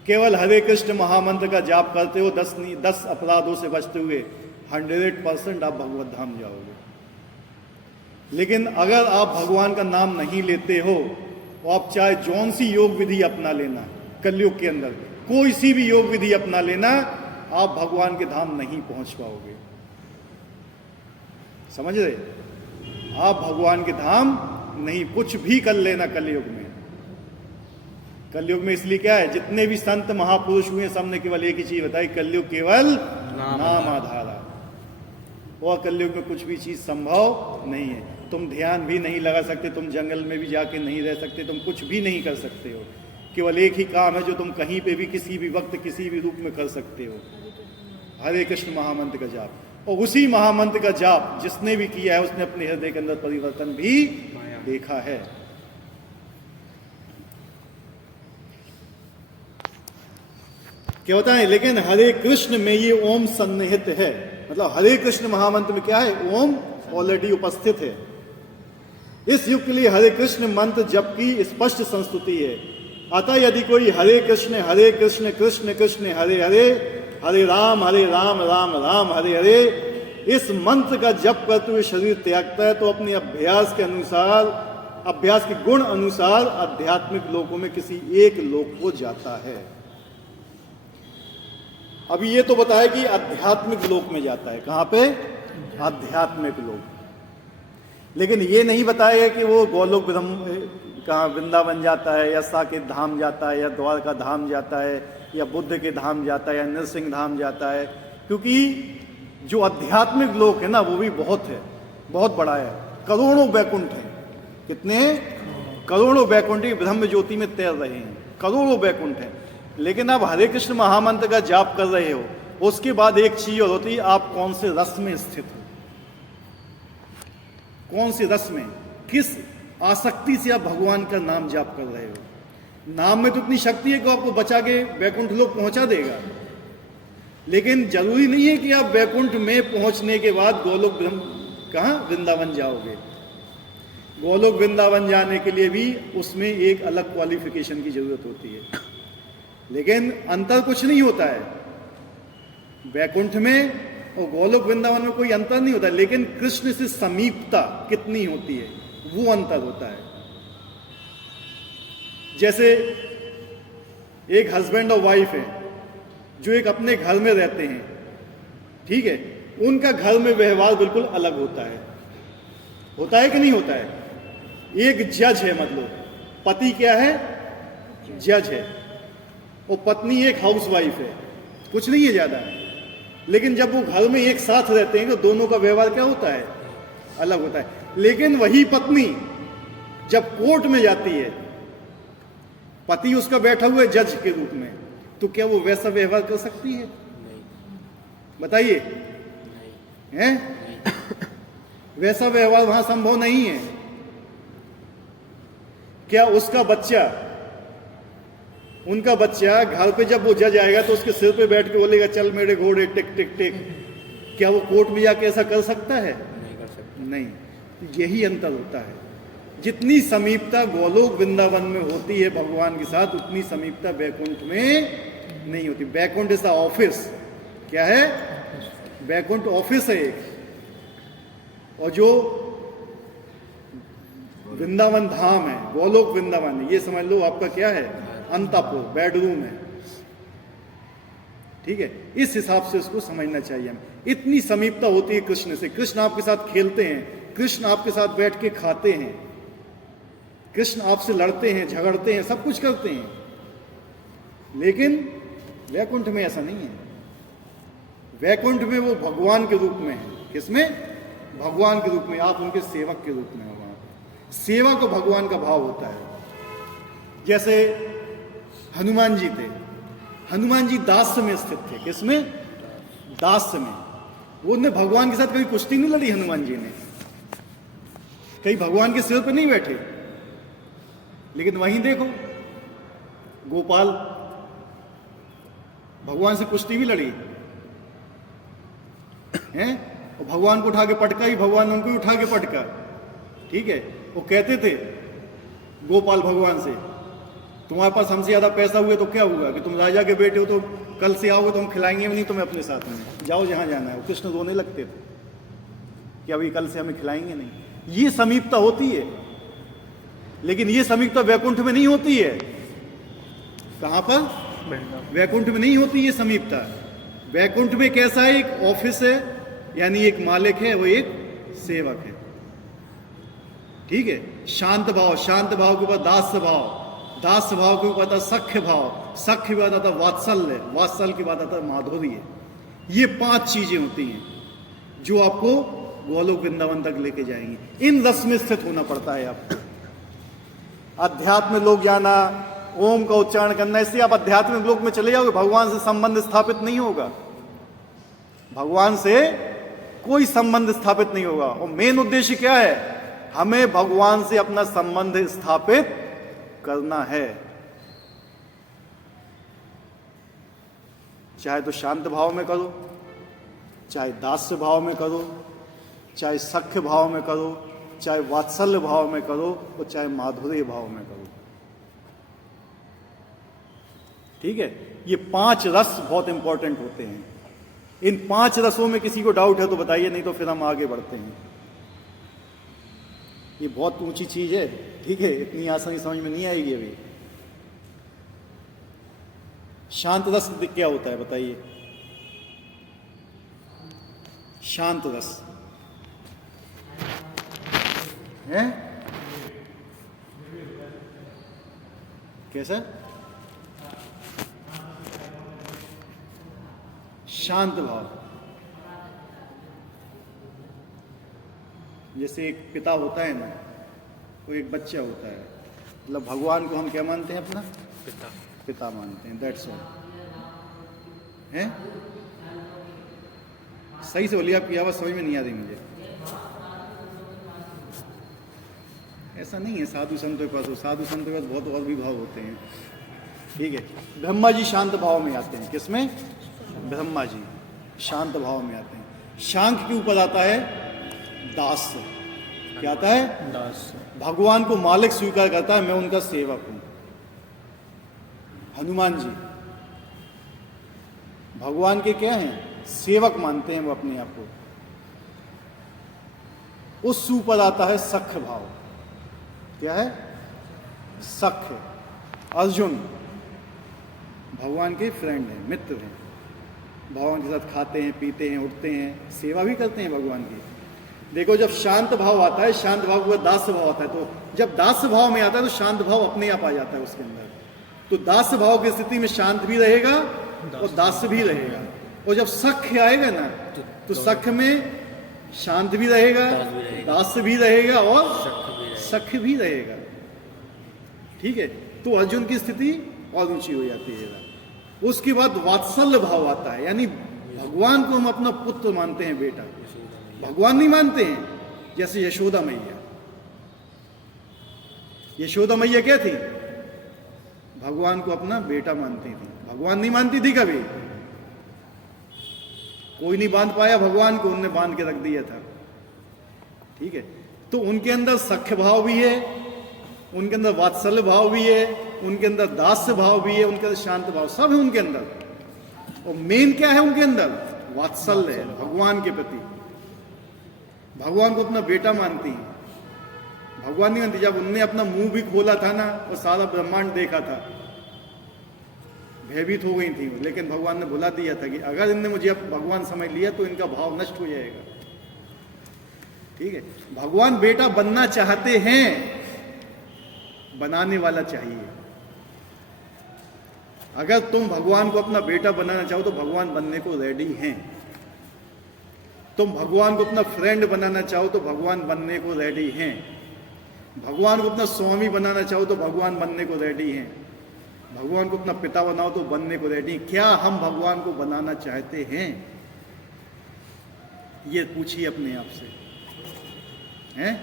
केवल हरे कृष्ण महामंत्र का जाप करते हो, 10 अपराधों से बचते हुए, 100% आप भगवत धाम जाओगे। लेकिन अगर आप भगवान का नाम नहीं लेते हो, तो आप चाहे जौन सी योग विधि अपना लेना, कलयुग के अंदर कोई सी भी योग विधि अपना लेना, आप भगवान के धाम नहीं पहुंच पाओगे। समझ रहे? आप भगवान के धाम नहीं, कुछ भी कर लेना कलयुग में। कलयुग में इसलिए क्या है, जितने भी संत महापुरुष हुए सबने केवल एक ही चीज बताई, कलयुग केवल नाम आधारा। और कलयुग में कुछ भी चीज संभव नहीं है। तुम ध्यान भी नहीं लगा सकते, तुम जंगल में भी जाके नहीं रह सकते, तुम कुछ भी नहीं कर सकते हो। केवल एक ही काम है जो तुम कहीं पे भी किसी भी वक्त किसी भी रूप में कर सकते हो, हरे कृष्ण महामंत्र का जाप। और उसी महामंत्र का जाप जिसने भी किया है उसने अपने हृदय के अंदर परिवर्तन भी देखा है। क्या होता है? लेकिन हरे कृष्ण में ये ओम सन्निहित है। मतलब हरे कृष्ण महामंत्र में क्या है? ओम ऑलरेडी उपस्थित है। इस युग के लिए हरे कृष्ण मंत्र जप की स्पष्ट संस्तुति है। अतः यदि कोई हरे कृष्ण कृष्ण कृष्ण हरे हरे, हरे राम राम राम हरे हरे, इस मंत्र का जप करते हुए शरीर त्यागता है, तो अपने अभ्यास के अनुसार, अभ्यास के गुण अनुसार आध्यात्मिक लोकों में किसी एक लोक को जाता है। अभी ये तो बताया कि आध्यात्मिक लोक में जाता है। कहां पे? आध्यात्मिक लोक। लेकिन ये नहीं बताया कि वो गोलोक कहाँ वृंदावन जाता है, या साकेत धाम जाता है, या द्वारका धाम जाता है, या बुद्ध के धाम जाता है, या नरसिंह धाम जाता है। क्योंकि जो आध्यात्मिक लोक है ना, वो भी बहुत है, बहुत बड़ा है। करोड़ों बैकुंठ हैं। कितने हैं? करोड़ों बैकुंठ ब्रह्म ज्योति में तैर रहे हैं, करोड़ों बैकुंठ हैं। लेकिन आप हरे कृष्ण महामंत्र का जाप कर रहे हो, उसके बाद एक चीज और होती है, आप कौन से रस में स्थित हो, कौन से रस में, किस आसक्ति से आप भगवान का नाम जाप कर रहे हो। नाम में तो इतनी शक्ति है कि आपको बचा के बैकुंठ लोक पहुंचा देगा, लेकिन जरूरी नहीं है कि आप बैकुंठ में पहुंचने के बाद गोलोक कहाँ वृंदावन जाओगे। गोलोक वृंदावन जाने के लिए भी उसमें एक अलग क्वालिफिकेशन की जरूरत होती है, लेकिन अंतर कुछ नहीं होता है। बैकुंठ में और गोलोक वृंदावन में कोई अंतर नहीं होता, लेकिन कृष्ण से समीपता कितनी होती है वो अंतर होता है। जैसे एक हस्बैंड और वाइफ है जो एक अपने घर में रहते हैं, ठीक है, उनका घर में व्यवहार बिल्कुल अलग होता है कि नहीं होता है। एक जज है, मतलब पति क्या है, जज है, और पत्नी एक हाउसवाइफ है, कुछ नहीं है ज्यादा। लेकिन जब वो घर में एक साथ रहते हैं तो दोनों का व्यवहार क्या होता है, अलग होता है। लेकिन वही पत्नी जब कोर्ट में जाती है, पति उसका बैठा हुआ है जज के रूप में, तो क्या वो वैसा व्यवहार कर सकती है? बताइए, हैं? वैसा व्यवहार वहां संभव नहीं है। क्या उसका बच्चा, उनका बच्चा घर पे जब वो जज आएगा तो उसके सिर पे बैठ के बोलेगा चल मेरे घोड़े टिक टिक टिक, क्या वो कोर्ट में जाके ऐसा कर सकता है? नहीं कर सकते। नहीं। यही अंतर होता है। जितनी समीपता गोलोक वृंदावन में होती है भगवान के साथ, उतनी समीपता बैकुंठ में नहीं होती। Baikunth is the office. क्या है? बैकुंठ ऑफिस है एक। और जो वृंदावन धाम है, गोलोक वृंदावन है, ये समझ लो आपका क्या है, अंतपुर, बेडरूम है। ठीक है, इस हिसाब से उसको समझना चाहिए हमें। इतनी समीपता होती है कृष्ण से। कृष्ण आपके साथ खेलते हैं, कृष्ण आपके साथ बैठ के खाते हैं, कृष्ण आपसे लड़ते हैं, झगड़ते हैं, सब कुछ करते हैं। लेकिन वैकुंठ में ऐसा नहीं है। वैकुंठ में वो भगवान के रूप में है। किसमें? भगवान के रूप में। आप उनके सेवक के रूप में हो। वहां सेवा को भगवान का भाव होता है। जैसे हनुमान जी थे, हनुमान जी दास्य में स्थित थे। किसमें? दास्य में। वो ने भगवान के साथ कभी कुश्ती नहीं लड़ी। हनुमान जी ने कहीं भगवान के सिर पर नहीं बैठे। लेकिन वहीं देखो, गोपाल भगवान से कुश्ती भी लड़ी हैं, और भगवान को उठा के पटका ही, भगवान ने उनको ही उठा के पटका। ठीक है, वो कहते थे गोपाल भगवान से, तुम्हारे पास हमसे ज्यादा पैसा हुआ तो क्या हुआ कि तुम राजा के बेटे हो, तो कल से आओगे तो हम खिलाएंगे भी नहीं तुम्हें अपने साथ में, जाओ जहां जाना है। कृष्ण रोने लगते थे कि अभी कल से हमें खिलाएंगे नहीं। ये समीपता होती है। लेकिन ये समीपता वैकुंठ में नहीं होती है। कहां पर? वैकुंठ में नहीं होती ये समीपता। वैकुंठ में कैसा है? एक ऑफिस है, यानी एक मालिक है, वो एक सेवक है। ठीक है, शांत भाव, शांत भाव के ऊपर दास्य भाव, दास्य भाव के ऊपर आता सख्य भाव, सख्य के बाद आता वात्सल्य, वात्सल्य के बाद आता माधुर्य। ये 5 चीजें होती हैं जो आपको गोलोक वृंदावन तक लेके जाएंगी। इन रस में स्थित होना पड़ता है आपको। अध्यात्म लोक जाना, ओम का उच्चारण करना, इससे आप आध्यात्मिक लोक में चले जाओगे, भगवान से संबंध स्थापित नहीं होगा। भगवान से कोई संबंध स्थापित नहीं होगा। और मेन उद्देश्य क्या है? हमें भगवान से अपना संबंध स्थापित करना है। चाहे तो शांत भाव में करो, चाहे दास्य भाव में करो, चाहे सख्य भाव में करो, चाहे वात्सल्य भाव में करो, और चाहे माधुर्य भाव में करो। ठीक है, ये 5 रस बहुत इंपॉर्टेंट होते हैं। इन 5 रसों में किसी को डाउट है तो बताइए, नहीं तो फिर हम आगे बढ़ते हैं। ये बहुत ऊंची चीज है। ठीक है, इतनी आसानी समझ में नहीं आएगी अभी। शांत रस क्या होता है बताइए? शांत रस है कैसा? शांत भाव। जैसे एक पिता होता है ना, वो एक बच्चा होता है, मतलब भगवान को हम क्या मानते हैं? अपना पिता। पिता मानते हैं, दैट्स ऑल। हैं? सही से बोलिए, आपकी आवाज समझ में नहीं आ रही मुझे। ऐसा नहीं है साधु संतों के पास, साधु संतों के पास बहुत और भी भाव होते हैं। ठीक है, ब्रह्मा जी शांत भाव में आते हैं। किसमें? ब्रह्मा जी शांत भाव में आते हैं। शांख के ऊपर आता है दास। क्या आता है? दास। भगवान को मालिक स्वीकार करता है, मैं उनका सेवक हूं। हनुमान जी भगवान के क्या हैं? सेवक मानते हैं वो अपने आप को। उस ऊपर आता है सख भाव। क्या है? सख। अर्जुन भगवान के फ्रेंड हैं, मित्र हैं, भगवान के साथ खाते हैं, पीते हैं, उठते हैं, सेवा भी करते हैं भगवान की। देखो, जब शांत भाव आता है, शांत भाव के बाद दास भाव आता है, तो जब दास भाव में आता है तो शांत भाव अपने आप आ जाता है उसके अंदर। तो दास भाव की स्थिति में शांत भी रहेगा और दास भी रहेगा। और जब सख आएगा ना, तो सख में शांत भी रहेगा, दास भी रहेगा और सख भी रहेगा। ठीक है, तो अर्जुन की स्थिति और ऊंची हो जाती है। उसके बाद वात्सल्य भाव आता है, यानी भगवान को हम अपना पुत्र मानते हैं, बेटा। भगवान नहीं मानते हैं। जैसे यशोदा मैया, यशोदा मैया क्या थी? भगवान को अपना बेटा मानती थी, भगवान नहीं मानती थी कभी। कोई नहीं बांध पाया भगवान को, उनने बांध के रख दिया था। ठीक है, तो उनके अंदर सख्य भाव भी है, उनके अंदर वात्सल्य भाव भी है, उनके अंदर दास्य भाव भी है, उनके अंदर शांत भाव, सब है उनके अंदर। और मेन क्या है उनके अंदर? वात्सल्य है भगवान के प्रति। भगवान को अपना बेटा मानती है, भगवान नहीं मानती। जब उनने अपना मुंह भी खोला था ना, और सारा ब्रह्मांड देखा था, भयभीत हो गई थी, लेकिन भगवान ने बुला दिया था कि अगर इनने मुझे अब भगवान समझ लिया तो इनका भाव नष्ट हो जाएगा। ठीक है, भगवान बेटा बनना चाहते हैं, बनाने वाला चाहिए। अगर तुम भगवान को अपना बेटा बनाना चाहो तो भगवान बनने को रेडी हैं। तुम भगवान को अपना फ्रेंड बनाना चाहो तो भगवान बनने को रेडी हैं। भगवान को अपना स्वामी बनाना चाहो तो भगवान बनने को रेडी हैं। भगवान को अपना पिता बनाओ तो बनने को रेडी। क्या हम भगवान को बनाना चाहते हैं? ये पूछिए अपने आप से, हैं?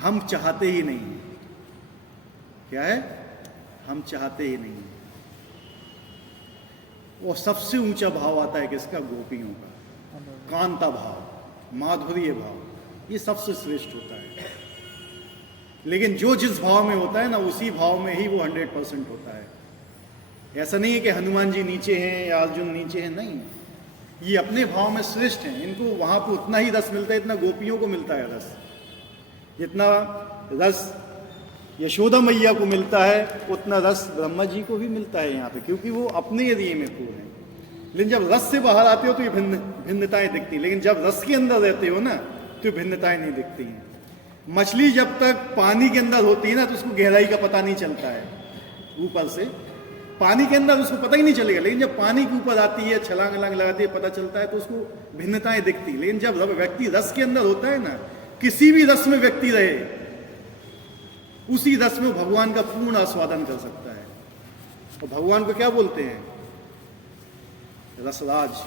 हम चाहते ही नहीं हैं। क्या है? हम चाहते ही नहीं हैं। और सबसे ऊंचा भाव आता है किसका? गोपियों का। कांता भाव, माधुर्य भाव, ये सबसे श्रेष्ठ होता है। लेकिन जो जिस भाव में होता है ना, उसी भाव में ही वो 100% होता है। ऐसा नहीं है कि हनुमान जी नीचे हैं या अर्जुन नीचे हैं, नहीं। ये अपने भाव में श्रेष्ठ हैं। इनको वहां पर उतना ही रस मिलता है, इतना गोपियों को मिलता है रस। जितना रस यशोदा मैया को मिलता है, उतना रस ब्रह्मा जी को भी मिलता है यहाँ पे, क्योंकि वो अपने एरिए में खूब है। लेकिन जब रस से बाहर आते हो तो ये भिन्नताएं दिखती, लेकिन जब रस के अंदर रहते हो ना, तो भिन्नताएं नहीं दिखती हैं। मछली जब तक पानी के अंदर होती है ना, तो उसको गहराई का पता नहीं चलता है। ऊपर से पानी के अंदर उसको पता ही नहीं चलेगा, लेकिन जब पानी के ऊपर आती है, छलांग लगाती है, पता चलता है, तो उसको भिन्नताएं दिखती। लेकिन जब व्यक्ति रस के अंदर होता है ना, किसी भी रस में व्यक्ति रहे, उसी रस में भगवान का पूर्ण आस्वादन कर सकता है। और भगवान को क्या बोलते हैं? रसराज,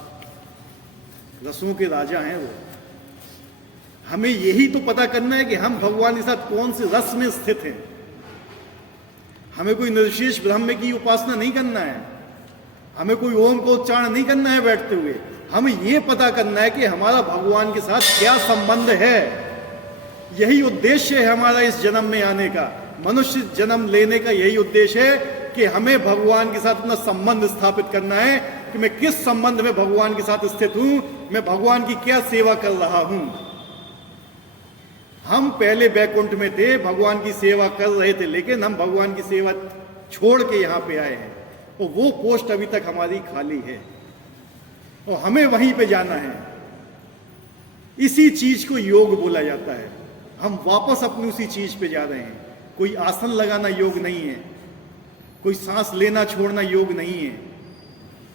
रसों के राजा हैं वो। हमें यही तो पता करना है कि हम भगवान के साथ कौन से रस में स्थित हैं। हमें कोई निर्विशेष ब्रह्म की उपासना नहीं करना है, हमें कोई ओम का उच्चारण नहीं करना है बैठते हुए। हमें यह पता करना है कि हमारा भगवान के साथ क्या संबंध है। यही उद्देश्य है हमारा इस जन्म में आने का, मनुष्य जन्म लेने का यही उद्देश्य है कि हमें भगवान के साथ अपना संबंध स्थापित करना है कि मैं किस संबंध में भगवान के साथ स्थित हूं, मैं भगवान की क्या सेवा कर रहा हूं। हम पहले बैकुंठ में थे, भगवान की सेवा कर रहे थे, लेकिन हम भगवान की सेवा छोड़ के यहां पे आए हैं और वो पोस्ट अभी तक हमारी खाली है और हमें वहीं पे जाना है। इसी चीज को योग बोला जाता है। हम वापस अपनी उसी चीज पे जा रहे हैं। कोई आसन लगाना योग नहीं है, कोई सांस लेना छोड़ना योग नहीं है।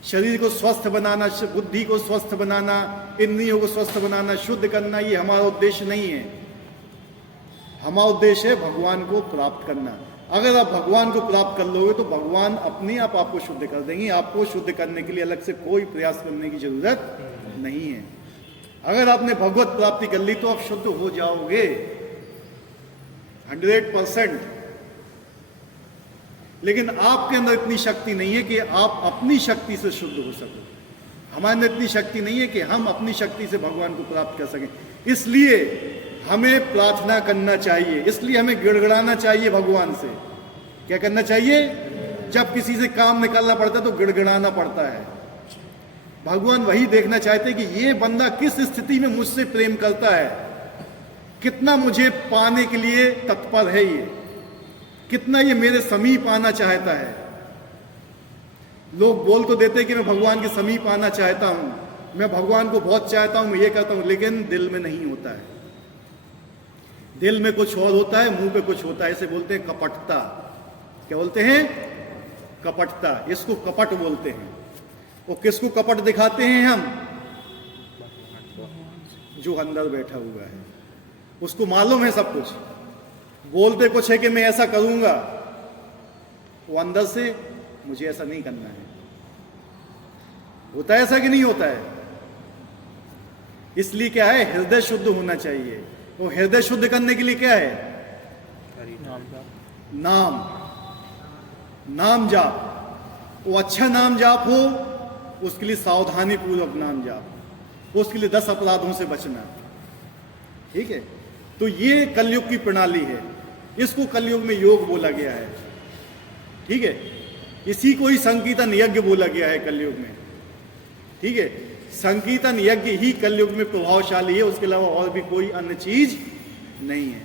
शरीर को स्वस्थ बनाना, बुद्धि को स्वस्थ बनाना, इंद्रियों को स्वस्थ बनाना, शुद्ध करना, ये हमारा उद्देश्य नहीं है। हमारा उद्देश्य है भगवान को प्राप्त करना। अगर आप भगवान को प्राप्त कर लोगे तो भगवान अपने आप आपको शुद्ध कर देंगे। आपको शुद्ध करने के लिए अलग से कोई प्रयास करने की जरूरत नहीं है। अगर आपने भगवत प्राप्ति कर ली तो आप शुद्ध हो जाओगे 100%। लेकिन आपके अंदर इतनी शक्ति नहीं है कि आप अपनी शक्ति से शुद्ध हो सको। हमारे अंदर इतनी शक्ति नहीं है कि हम अपनी शक्ति से भगवान को प्राप्त कर सकें। इसलिए हमें प्रार्थना करना चाहिए, इसलिए हमें गिड़गिड़ाना चाहिए भगवान से। क्या करना चाहिए? जब किसी से काम निकालना पड़ता है तो गिड़गिड़ाना पड़ता है। भगवान वही देखना चाहते हैं कि ये बंदा किस स्थिति में मुझसे प्रेम करता है, कितना मुझे पाने के लिए तत्पर है, ये कितना ये मेरे समीप आना चाहता है। लोग बोल तो देते हैं कि मैं भगवान के समीप आना चाहता हूं, मैं भगवान को बहुत चाहता हूं, मैं ये करता हूं, लेकिन दिल में नहीं होता है। दिल में कुछ और होता है, मुंह पे कुछ होता है। इसे बोलते हैं कपटता। क्या बोलते हैं? कपटता। इसको कपट बोलते हैं। वो किसको कपट दिखाते हैं हम? जो अंदर बैठा हुआ है, उसको मालूम है सब कुछ। बोलते कुछ है कि मैं ऐसा करूंगा, वो अंदर से मुझे ऐसा नहीं करना है। होता है ऐसा कि नहीं होता है? इसलिए क्या है, हृदय शुद्ध होना चाहिए। वो हृदय शुद्ध करने के लिए क्या है? नाम, नाम जाप। वो अच्छा नाम जाप हो, उसके लिए सावधानी पूर्वक नाम जाप, उसके लिए 10 अपराधों से बचना। ठीक है? तो ये कलयुग की प्रणाली है। इसको कलयुग में योग बोला गया है। ठीक है? इसी को ही संकीर्तन यज्ञ बोला गया है कलयुग में। ठीक है? संकीर्तन यज्ञ ही कलयुग में प्रभावशाली है, उसके अलावा और भी कोई अन्य चीज नहीं है।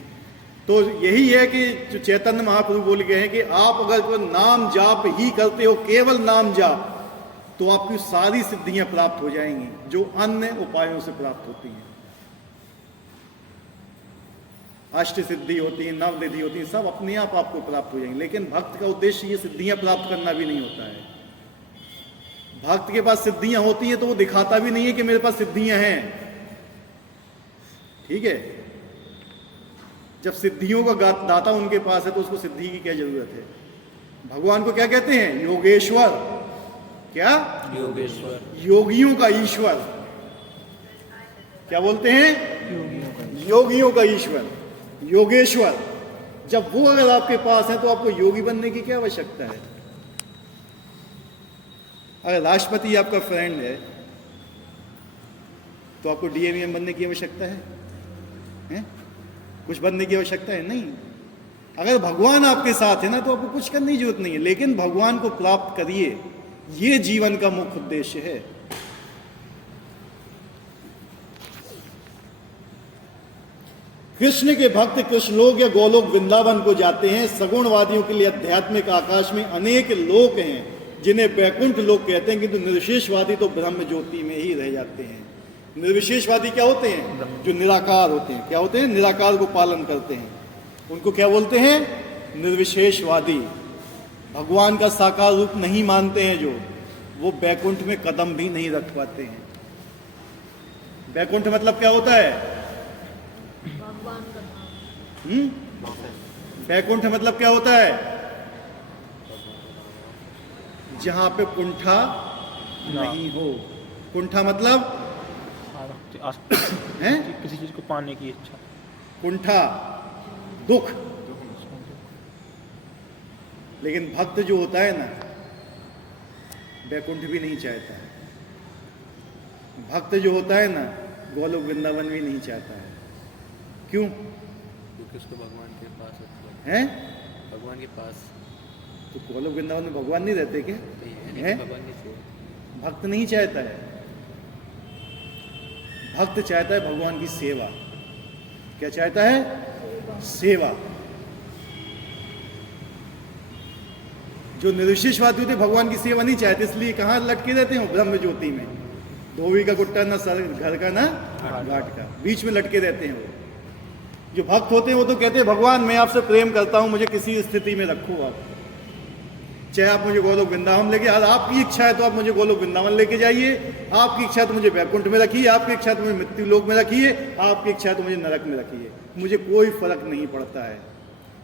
तो यही है कि जो चैतन्य महाप्रभु बोल गए हैं कि आप अगर कोई नाम जाप ही करते हो, केवल नाम जाप, तो आपकी सारी सिद्धियां प्राप्त हो जाएंगी जो अन्य उपायों से प्राप्त होती हैं। अष्ट सिद्धि होती है, नव निधि होती है, सब अपने आप आपको प्राप्त हो जाएंगे। लेकिन भक्त का उद्देश्य ये सिद्धियां प्राप्त करना भी नहीं होता है। भक्त के पास सिद्धियां होती हैं तो वो दिखाता भी नहीं है कि मेरे पास सिद्धियां हैं। ठीक है? जब सिद्धियों का दाता उनके पास है तो उसको सिद्धि की क्या जरूरत है? भगवान को क्या कहते हैं? योगेश्वर। क्या? योगेश्वर। योगियों का ईश्वर। क्या बोलते हैं? योगियों का ईश्वर, योगेश्वर। जब वो अगर आपके पास है तो आपको योगी बनने की क्या आवश्यकता है? अगर राष्ट्रपति आपका फ्रेंड है तो आपको डीएमएम बनने की आवश्यकता है? कुछ बनने की आवश्यकता है? नहीं। अगर भगवान आपके साथ है ना तो आपको कुछ करने की जरूरत नहीं है। लेकिन भगवान को प्राप्त करिए, ये जीवन का मुख्य उद्देश्य है। कृष्ण के भक्त कृष्णलोक या गोलोक वृंदावन को जाते हैं। सगुणवादियों के लिए आध्यात्मिक आकाश में अनेक लोक हैं जिन्हें वैकुंठ लोक कहते हैं, किंतु निर्विशेषवादी तो ब्रह्म ज्योति में ही रह जाते हैं। निर्विशेषवादी क्या होते हैं? जो निराकार होते हैं। क्या होते हैं? निराकार को पालन करते हैं। उनको क्या बोलते हैं? निर्विशेषवादी। भगवान का साकार रूप नहीं मानते हैं जो, वो वैकुंठ में कदम भी नहीं रख पाते हैं। वैकुंठ मतलब क्या होता है? भगवान का धाम। वैकुंठ मतलब क्या होता है? जहां पे कुंठा नहीं हो। कुंठा मतलब है किसी चीज को पाने की इच्छा। कुंठा दुख। लेकिन भक्त जो होता है ना, वैकुंठ भी नहीं चाहता है। भक्त जो होता है ना, गोलोक वृंदावन भी नहीं चाहता है। क्यों? क्योंकि उसको भगवान के पास है। भगवान के पास तो गोलोक वृंदावन में भगवान नहीं रहते क्या? है? भगवान की सेवा। भक्त नहीं चाहता है। भक्त चाहता है भगवान की सेवा। क्या चाहता है? सेवा। जो निर्विशेषवादी होते भगवान की सेवा नहीं चाहते, इसलिए कहां लटके रहते हैं? ब्रह्म ज्योति में। धोबी का कुत्ता ना सर घर का ना घाट का, बीच में लटके रहते हैं वो। जो भक्त होते हैं वो तो कहते हैं भगवान मैं आपसे प्रेम करता हूं, मुझे किसी स्थिति में रखो आप, चाहे आप मुझे गोलोक वृंदावन लेके, आपकी इच्छा है तो आप मुझे गोलोक वृंदावन लेके जाइए, आपकी इच्छा है तो मुझे वैकुंठ में रखिए, आपकी इच्छा है तो मुझे मृत्यु लोक में रखिए, आपकी इच्छा है तो मुझे नरक में रखिए, मुझे कोई फर्क नहीं पड़ता है।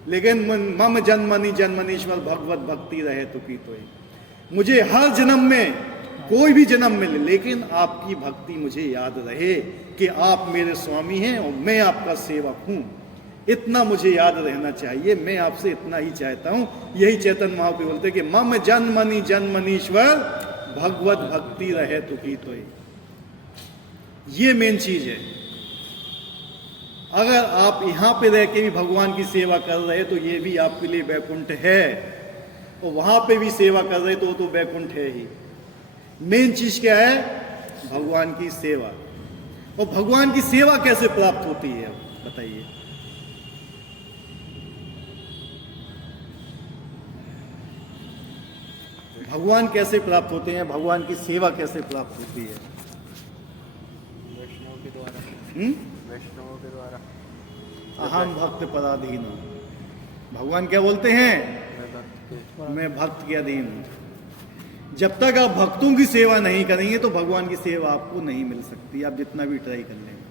लेकिन मम जन्मनि जन्मनीश्वर भगवत भक्ति रहे तो की तो, मुझे हर जन्म में कोई भी जन्म मिले लेकिन आपकी भक्ति मुझे याद रहे कि आप मेरे स्वामी हैं और मैं आपका सेवक हूं, इतना मुझे याद रहना चाहिए। मैं आपसे इतना ही चाहता हूं। यही चैतन्य महाप्रभु बोलते कि मम जन्मनि जन्मनीश्वर भगवत भक्ति रहे तो की तो, ये मेन चीज है। अगर आप यहां पे रह के भी भगवान की सेवा कर रहे तो ये भी आपके लिए वैकुंठ है, और वहां पे भी सेवा कर रहे तो वैकुंठ है ही। मेन चीज क्या है? भगवान की सेवा। और भगवान की सेवा कैसे प्राप्त होती है बताइए? भगवान कैसे प्राप्त होते हैं? भगवान की सेवा कैसे प्राप्त होती है? वैष्णव के द्वारा। वैष्णव के द्वारा। अहम भक्त पराधीन। भगवान क्या बोलते हैं? मैं भक्त के अधीन हूं। जब तक आप भक्तों की सेवा नहीं करेंगे तो भगवान की सेवा आपको नहीं मिल सकती, आप जितना भी ट्राई कर लेंगे।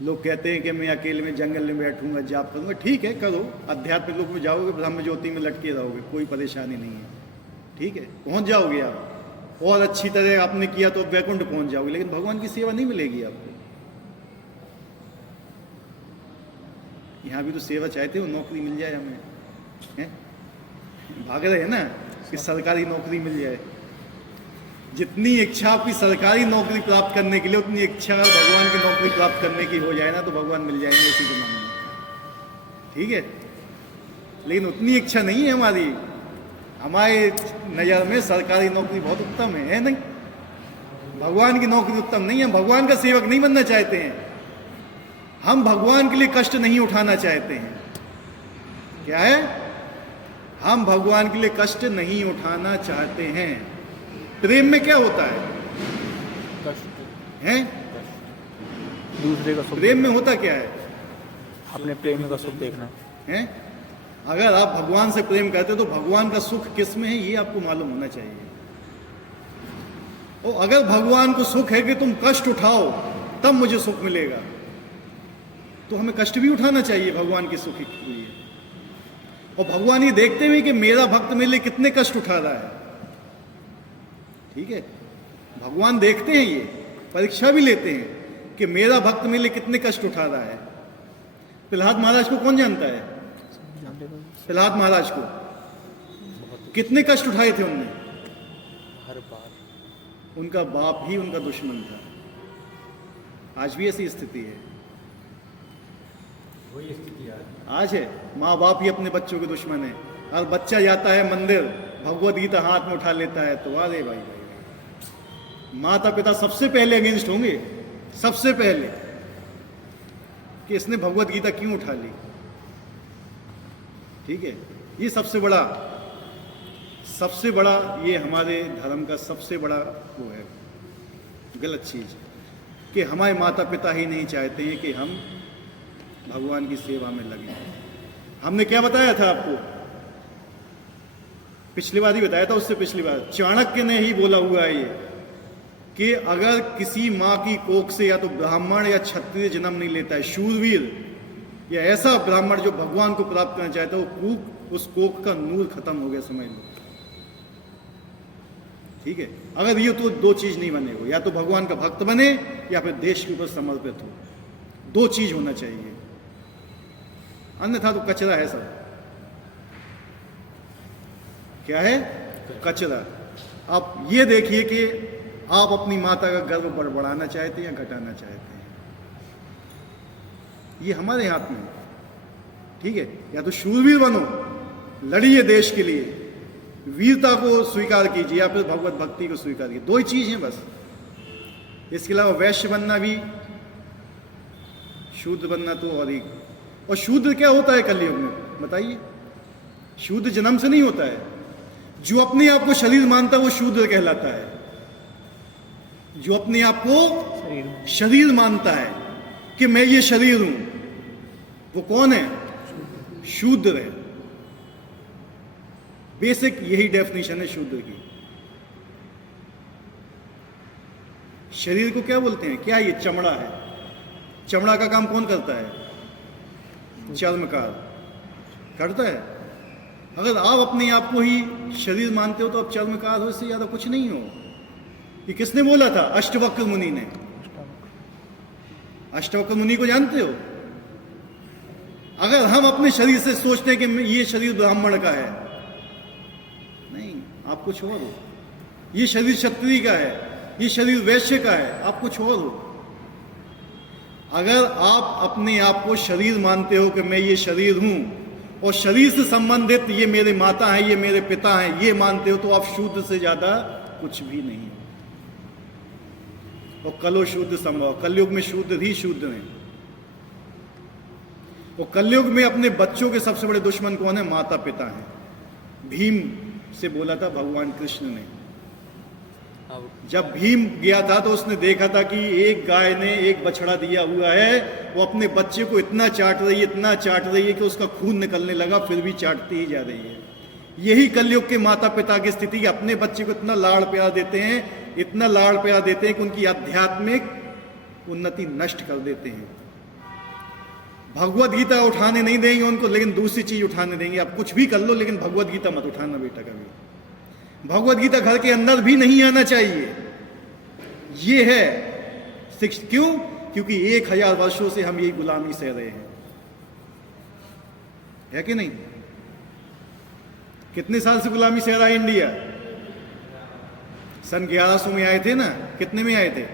लोग कहते हैं कि मैं अकेले में जंगल में बैठूंगा जाप करूंगा, ठीक है करो, अध्यात्म लोक में जाओगे, ब्रह्म ज्योति में लटके रहोगे, कोई परेशानी नहीं है, ठीक है, पहुंच जाओगे आप, और अच्छी तरह आपने किया तो वैकुंठ पहुंच जाओगे, लेकिन भगवान की सेवा नहीं मिलेगी आपको। यहाँ भी तो सेवा चाहते हो, नौकरी मिल जाए हमें, हैं? भाग रहे हैं ना कि सरकारी नौकरी मिल जाए। जितनी इच्छा आपकी सरकारी नौकरी प्राप्त करने के लिए, उतनी इच्छा भगवान की नौकरी प्राप्त करने की हो जाए ना तो भगवान मिल जाएंगे इसी जन्म में, ठीक है। लेकिन उतनी इच्छा नहीं है हमारी। हमारे नज़र में सरकारी नौकरी बहुत उत्तम है नहीं? भगवान की नौकरी उत्तम नहीं है। भगवान का सेवक नहीं बनना चाहते हैं हम, भगवान के लिए कष्ट नहीं उठाना चाहते हैं। क्या है? हम भगवान के लिए कष्ट नहीं उठाना चाहते हैं। प्रेम में क्या होता है? कष्ट हैं? दूसरे का सुख। प्रेम में होता क्या है? अपने प्रेमी का सुख देखना हैं? अगर आप भगवान से प्रेम करते तो भगवान का सुख किस में है ये आपको मालूम होना चाहिए। और अगर भगवान को सुख है कि तुम कष्ट उठाओ तब मुझे सुख मिलेगा, तो हमें कष्ट भी उठाना चाहिए भगवान के सुख के लिए। और भगवान ये देखते हुए कि मेरा भक्त मेरे लिए कितने कष्ट उठा रहा है, ठीक है, भगवान देखते हैं, ये परीक्षा भी लेते हैं कि मेरा भक्त मेरे लिए कितने कष्ट उठा रहा है। प्रहलाद महाराज को कौन जानता है? प्रहलाद महाराज को कितने कष्ट उठाए थे उनने? हर बार। उनका बाप ही उनका दुश्मन था। आज भी ऐसी स्थिति है, वही स्थिति आज है। माँ बाप ही अपने बच्चों के दुश्मन है। और बच्चा जाता है मंदिर, भगवद गीता हाथ में उठा लेता है तो अरे भाई, माता पिता सबसे पहले अगेंस्ट होंगे, सबसे पहले, कि इसने भगवद गीता क्यों उठा ली, ठीक है। ये सबसे बड़ा ये हमारे धर्म का सबसे बड़ा वो है गलत चीज, कि हमारे माता पिता ही नहीं चाहते हैं कि हम भगवान की सेवा में लगे। हमने क्या बताया था आपको? पिछली बार ही बताया था, उससे पिछली बार चाणक्य ने ही बोला हुआ है ये, कि अगर किसी माँ की कोख से या तो ब्राह्मण या क्षत्रिय जन्म नहीं लेता है, शूरवीर या ऐसा ब्राह्मण जो भगवान को प्राप्त करना चाहता है, वो उस कोख का नूर खत्म हो गया, समझ लो, ठीक है। अगर ये तो दो चीज नहीं बने हो, या तो भगवान का भक्त बने या फिर देश के ऊपर समर्पित हो, दो चीज होना चाहिए, अन्यथा तो कचरा है सब। क्या है? कचरा। आप ये देखिए कि आप अपनी माता का गर्व बढ़ाना चाहते हैं या घटाना चाहते हैं, ये हमारे हाथ में है, ठीक है। या तो शूरवीर बनो, लड़िए देश के लिए, वीरता को स्वीकार कीजिए, या फिर भगवत भक्ति को स्वीकार कीजिए, दो ही चीज हैं बस। इसके अलावा वैश्य बनना भी, शूद्र बनना तो और शूद्र क्या होता है कलयुग में बताइए? शूद्र जन्म से नहीं होता है। जो अपने आप को शरीर मानता है वो शूद्र कहलाता है। जो अपने आप को शरीर मानता है कि मैं ये शरीर हूं, वो कौन है? शूद्र है। बेसिक यही डेफिनेशन है शूद्र की। शरीर को क्या बोलते हैं? क्या ये चमड़ा है? चमड़ा का काम कौन करता है? चर्मकार करता है। अगर आप अपने आप को ही शरीर मानते हो तो आप चर्मकार हो, इससे ज्यादा कुछ नहीं हो। ये किसने बोला था? अष्टवक्र मुनि ने। अष्टवक्र मुनि को जानते हो? अगर हम अपने शरीर से सोचते हैं कि ये शरीर ब्राह्मण का है, नहीं, आप कुछ और हो। ये शरीर क्षत्रिय का है, ये शरीर वैश्य का है, आप कुछ और हो। अगर आप अपने आप को शरीर मानते हो कि मैं ये शरीर हूं और शरीर से संबंधित ये मेरे माता हैं, ये मेरे पिता हैं, ये मानते हो, तो आप शूद्र से ज्यादा कुछ भी नहीं हो। और कलो शूद्र संभव, कलयुग में शूद्र ही शूद्र हैं। और कलयुग में अपने बच्चों के सबसे बड़े दुश्मन कौन है? माता पिता हैं। भीम से बोला था भगवान कृष्ण ने। जब भीम गया था तो उसने देखा था कि एक गाय ने एक बछड़ा दिया हुआ है, वो अपने बच्चे को इतना चाट रही है, इतना चाट रही है कि उसका खून निकलने लगा, फिर भी चाटती ही जा रही है। यही कलयुग के माता पिता की स्थिति, अपने बच्चे को इतना लाड़ प्यार देते हैं, इतना लाड़ प्यार देते हैं कि उनकी आध्यात्मिक उन्नति नष्ट कर देते हैं। भगवत गीता उठाने नहीं देंगे उनको, लेकिन दूसरी चीज उठाने देंगे। आप कुछ भी कर लो, लेकिन भगवत गीता मत उठाना बेटा कभी। भगवत गीता घर के अंदर भी नहीं आना चाहिए। ये है शिक्षा। क्यों? क्योंकि 1000 वर्षों से हम यही गुलामी सह रहे हैं, है कि नहीं? कितने साल से गुलामी सह रहा है इंडिया? सन 1100 में आए थे ना? कितने में आए थे?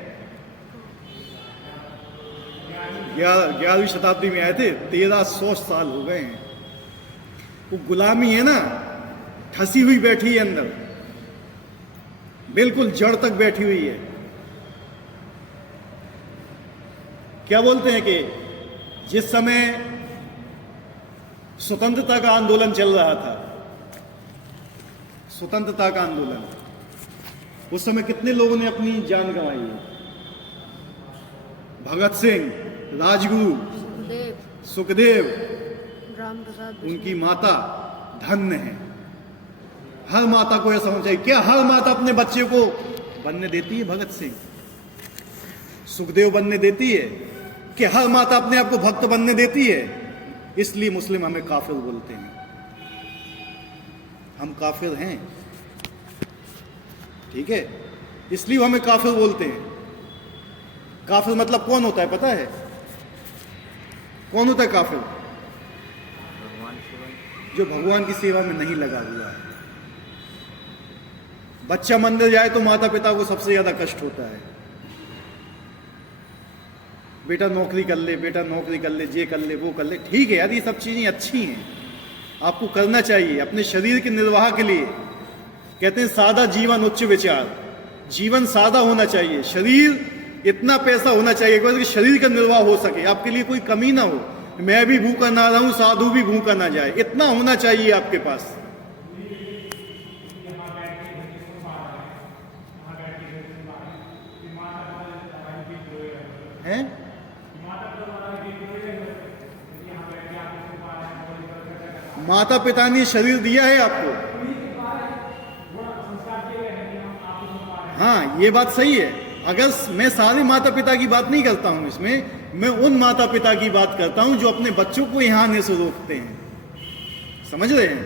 11वीं शताब्दी में आए थे। 1300 साल हो गए हैं। वो गुलामी है ना, ठसी हुई बैठी है अंदर, बिल्कुल जड़ तक बैठी हुई है। क्या बोलते हैं कि जिस समय स्वतंत्रता का आंदोलन चल रहा था, स्वतंत्रता का आंदोलन, उस समय कितने लोगों ने अपनी जान गंवाई है? भगत सिंह, राजगुरु, सुखदेव, राम प्रसाद, उनकी माता धन्य है। हर माता को ऐसा होना चाहिए। क्या हर माता अपने बच्चे को बनने देती है? भगत सिंह, सुखदेव बनने देती है? क्या हर माता अपने आप को भक्त बनने देती है? इसलिए मुस्लिम हमें काफिर बोलते हैं। हम काफिर हैं, ठीक है? इसलिए हमें काफिर बोलते हैं। काफिर मतलब कौन होता है पता है? कौन होता है काफिर? जो भगवान की सेवा में नहीं लगा हुआ है। बच्चा मंदिर जाए तो माता पिता को सबसे ज्यादा कष्ट होता है। बेटा नौकरी कर ले, बेटा नौकरी कर ले, ये कर ले, वो कर ले। ठीक है यार, ये सब चीजें अच्छी हैं, आपको करना चाहिए अपने शरीर के निर्वाह के लिए। कहते हैं सादा जीवन उच्च विचार। जीवन सादा होना चाहिए, शरीर इतना पैसा होना चाहिए कि शरीर का निर्वाह हो सके, आपके लिए कोई कमी ना हो। मैं भी भूखा ना रहूं, साधु भी भूखा ना जाए, इतना होना चाहिए आपके पास। हैं? माता पिता ने शरीर दिया है आपको। हाँ, ये बात सही है। अगर मैं सारे माता पिता की बात नहीं करता हूं इसमें, मैं उन माता पिता की बात करता हूं जो अपने बच्चों को यहां आने से रोकते हैं। समझ रहे हैं?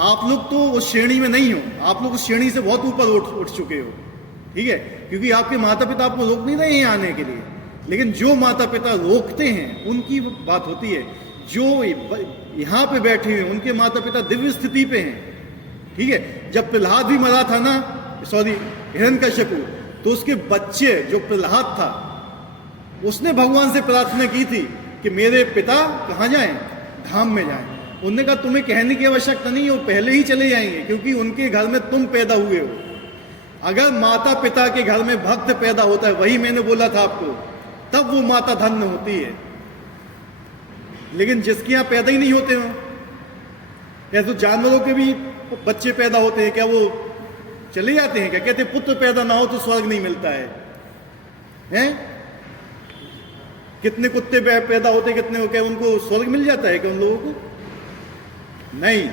आप लोग तो उस श्रेणी में नहीं हो, आप लोग उस श्रेणी से बहुत ऊपर उठ चुके हो, ठीक है? क्योंकि आपके माता पिता आपको रोक नहीं रहे यहाँ आने के लिए। लेकिन जो माता पिता रोकते हैं उनकी बात होती है। जो यहाँ पे बैठे हैं उनके माता पिता दिव्य स्थिति पे हैं, ठीक है? जब प्रहलाद भी मरा था ना, सॉरी, हिरण्यकश्यप, तो उसके बच्चे जो प्रहलाद था, उसने भगवान से प्रार्थना की थी कि मेरे पिता कहाँ जाएं? धाम में जाएं। उन्होंने कहा तुम्हें कहने की आवश्यकता नहीं है, वो पहले ही चले जाएंगे, क्योंकि उनके घर में तुम पैदा हुए हो। अगर माता पिता के घर में भक्त पैदा होता है, वही मैंने बोला था आपको, तब वो माता धन्य होती है। लेकिन जिसके यहाँ पैदा ही नहीं होते हो, या तो जानवरों के भी बच्चे पैदा होते हैं, क्या वो चले जाते हैं? क्या कहते हैं पुत्र पैदा ना हो तो स्वर्ग नहीं मिलता है? हैं? कितने कुत्ते पैदा होते, कितने हो क्या उनको स्वर्ग मिल जाता है क्या उन लोगों को? नहीं।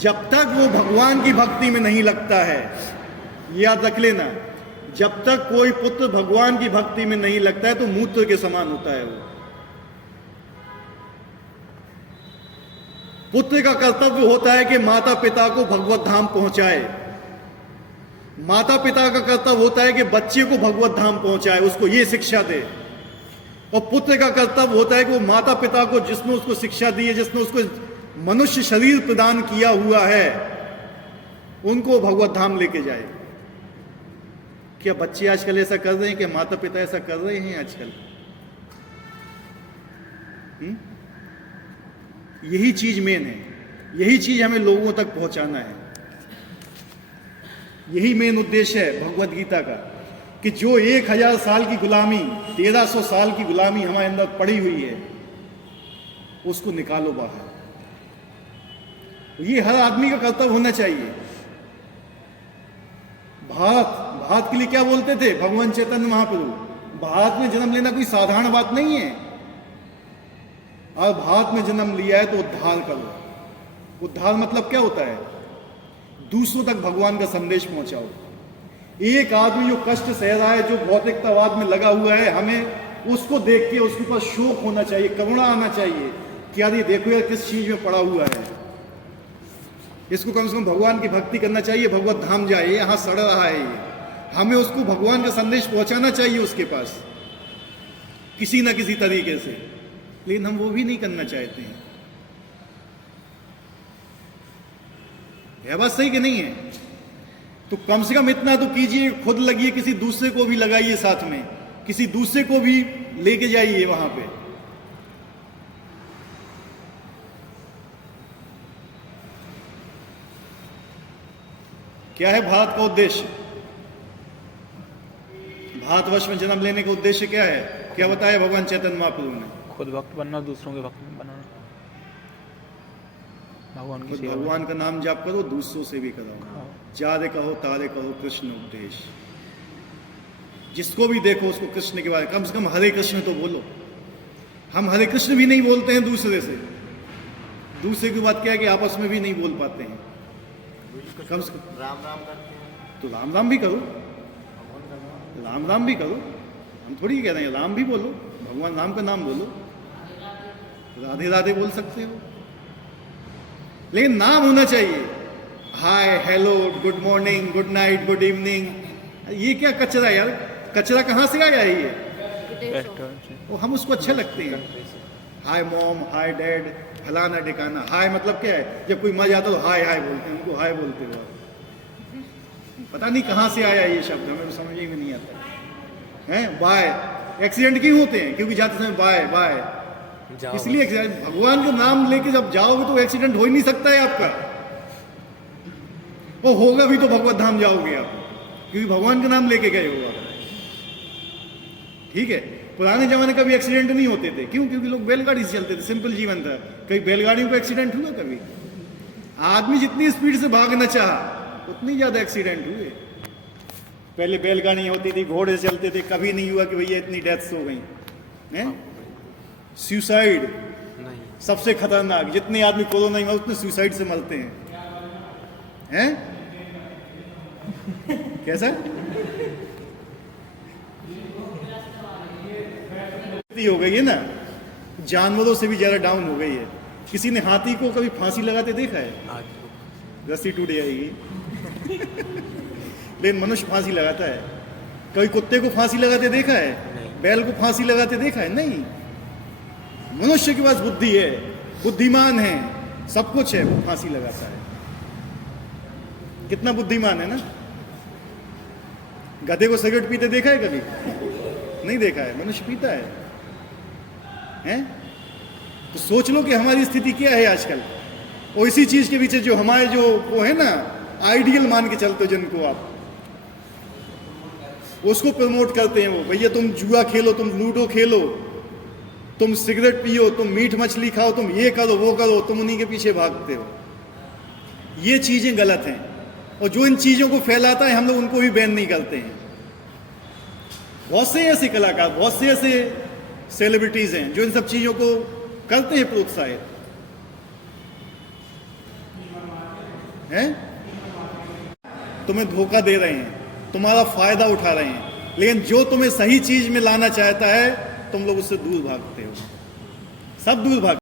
जब तक वो भगवान की भक्ति में नहीं लगता है, याद रख लेना, जब तक कोई पुत्र भगवान की भक्ति में नहीं लगता है तो मूत्र के समान होता है वो। पुत्र का कर्तव्य होता है कि माता पिता को भगवत धाम पहुंचाए। माता पिता का कर्तव्य होता है कि बच्चे को भगवत धाम पहुंचाए, उसको ये शिक्षा दे। और पुत्र का कर्तव्य होता है कि वो माता पिता को, जिसने उसको शिक्षा दी है, जिसने उसको मनुष्य शरीर प्रदान किया हुआ है, उनको भगवत धाम लेके जाए। क्या बच्चे आजकल ऐसा कर रहे हैं? कि माता पिता ऐसा कर रहे हैं आजकल? यही चीज मेन है, यही चीज हमें लोगों तक पहुंचाना है। यही मेन उद्देश्य है भगवत गीता का, कि जो 1000 साल की गुलामी, 1300 साल की गुलामी हमारे अंदर पड़ी हुई है, उसको निकालो बाहर। ये हर आदमी का कर्तव्य होना चाहिए। भारत के लिए क्या बोलते थे भगवान चैतन्य महाप्रभु? भारत में जन्म लेना कोई साधारण बात नहीं है। और भारत में जन्म लिया है तो उद्धार करो। उद्धार मतलब क्या होता है? दूसरों तक भगवान का संदेश पहुंचाओ। एक आदमी जो कष्ट सह रहा है, जो भौतिकतावाद में लगा हुआ है, हमें उसको देख के उसके ऊपर शोक होना चाहिए, करुणा आना चाहिए कि यार ये देखो यार किस चीज में पड़ा हुआ है, इसको कम से कम भगवान की भक्ति करना चाहिए, भगवत धाम जाए, यहां सड़ रहा है ये। हमें उसको भगवान का संदेश पहुंचाना चाहिए उसके पास किसी ना किसी तरीके से, लेकिन हम वो भी नहीं करना चाहते हैं। यह बात सही कि नहीं है? तो कम से कम इतना तो कीजिए, खुद लगिए, किसी दूसरे को भी लगाइए साथ में, किसी दूसरे को भी लेके जाइए वहां पे। क्या है भारत का उद्देश्य? भारतवर्ष में जन्म लेने का उद्देश्य क्या है? क्या बताया भगवान चैतन्य महाप्रभु ने? खुद भक्त बनना, दूसरों के भक्त बनाना, भगवान की सेवा। भगवान का नाम जाप करो, दूसरों से भी कराओ। जारे कहो तारे कहो कृष्ण उपदेश। जिसको भी देखो उसको कृष्ण के बारे में, कम से कम हरे कृष्ण तो बोलो। हम हरे कृष्ण भी नहीं बोलते हैं दूसरे से। दूसरे की बात क्या है कि आपस में भी नहीं बोल पाते हैं। कम से कम राम राम करते हैं तो राम राम भी करो, राम राम भी करो। हम थोड़ी कह रहे हैं राम भी बोलो, भगवान राम का नाम बोलो, राधे राधे बोल सकते हो, लेकिन नाम होना चाहिए। Hi, hello, good morning, good night, good evening. ये क्या कचरा यार? कचरा कहाँ से आया है ये? वो हम उसको अच्छा लगते हैं। हाय मॉम, हाय डैड, फलाना ठिकाना। हाय मतलब क्या है? जब कोई मर जाता तो हाय हाय बोलते हैं, उनको हाय बोलते हो। पता नहीं कहाँ से आया ये शब्द, हमें तो समझ में नहीं आता है। बाय, एक्सीडेंट क्यों होते हैं? क्योंकि जाते समय बाय बाय, इसलिए भगवान का नाम लेके जब जाओगे तो एक्सीडेंट हो ही नहीं सकता है आपका। वो होगा भी तो भगवत धाम जाओगे आप, क्योंकि भगवान का नाम लेके गए हो आप। ठीक है, पुराने जमाने कभी एक्सीडेंट नहीं होते थे। क्यों? क्योंकि लोग बैलगाड़ी से चलते थे, सिंपल जीवन था। कभी बैलगाड़ियों को एक्सीडेंट हुआ? कभी आदमी जितनी स्पीड से भागना चाहा उतनी ज्यादा एक्सीडेंट हुए। पहले बैलगाड़ी होती थी, घोड़े से चलते थे, कभी नहीं हुआ कि भैया इतनी डेथ्स हो गई हैं। सुसाइड नहीं, सबसे खतरनाक, जितने आदमी कोरोना में उतने सुसाइड से मरते हैं। कैसा हो गई है ना, जानवरों से भी ज्यादा डाउन हो गई है। किसी ने हाथी को कभी फांसी लगाते देखा है? आज रस्सी टूट जाएगी लेकिन मनुष्य फांसी लगाता है। कभी कुत्ते को फांसी लगाते देखा है? बैल को फांसी लगाते देखा है? नहीं। मनुष्य के पास बुद्धि है, बुद्धिमान है, सब कुछ है, वो फांसी लगाता है। कितना बुद्धिमान है ना। गधे को सिगरेट पीते देखा है कभी? नहीं देखा है। मनुष्य पीता है, हैं? तो सोच लो कि हमारी स्थिति क्या है आजकल। और इसी चीज के पीछे जो हमारे जो वो है ना, आइडियल मान के चलते हो जिनको आप, उसको प्रमोट करते हैं। वो भैया तुम जुआ खेलो, तुम लूडो खेलो, तुम सिगरेट पियो, तुम मीट मछली खाओ, तुम ये करो वो करो, तुम उन्हीं के पीछे भागते हो। ये चीजें गलत हैं। और जो इन चीजों को फैलाता है हम लोग उनको भी बैन नहीं करते हैं। बहुत से ऐसे कलाकार, बहुत से ऐसे सेलिब्रिटीज हैं जो इन सब चीजों को करते हैं प्रोत्साहित, हैं? तुम्हें धोखा दे रहे हैं, तुम्हारा फायदा उठा रहे हैं, लेकिन जो तुम्हें सही चीज में लाना चाहता है तुम लोग उससे दूर भागते हो, सब दूर भागते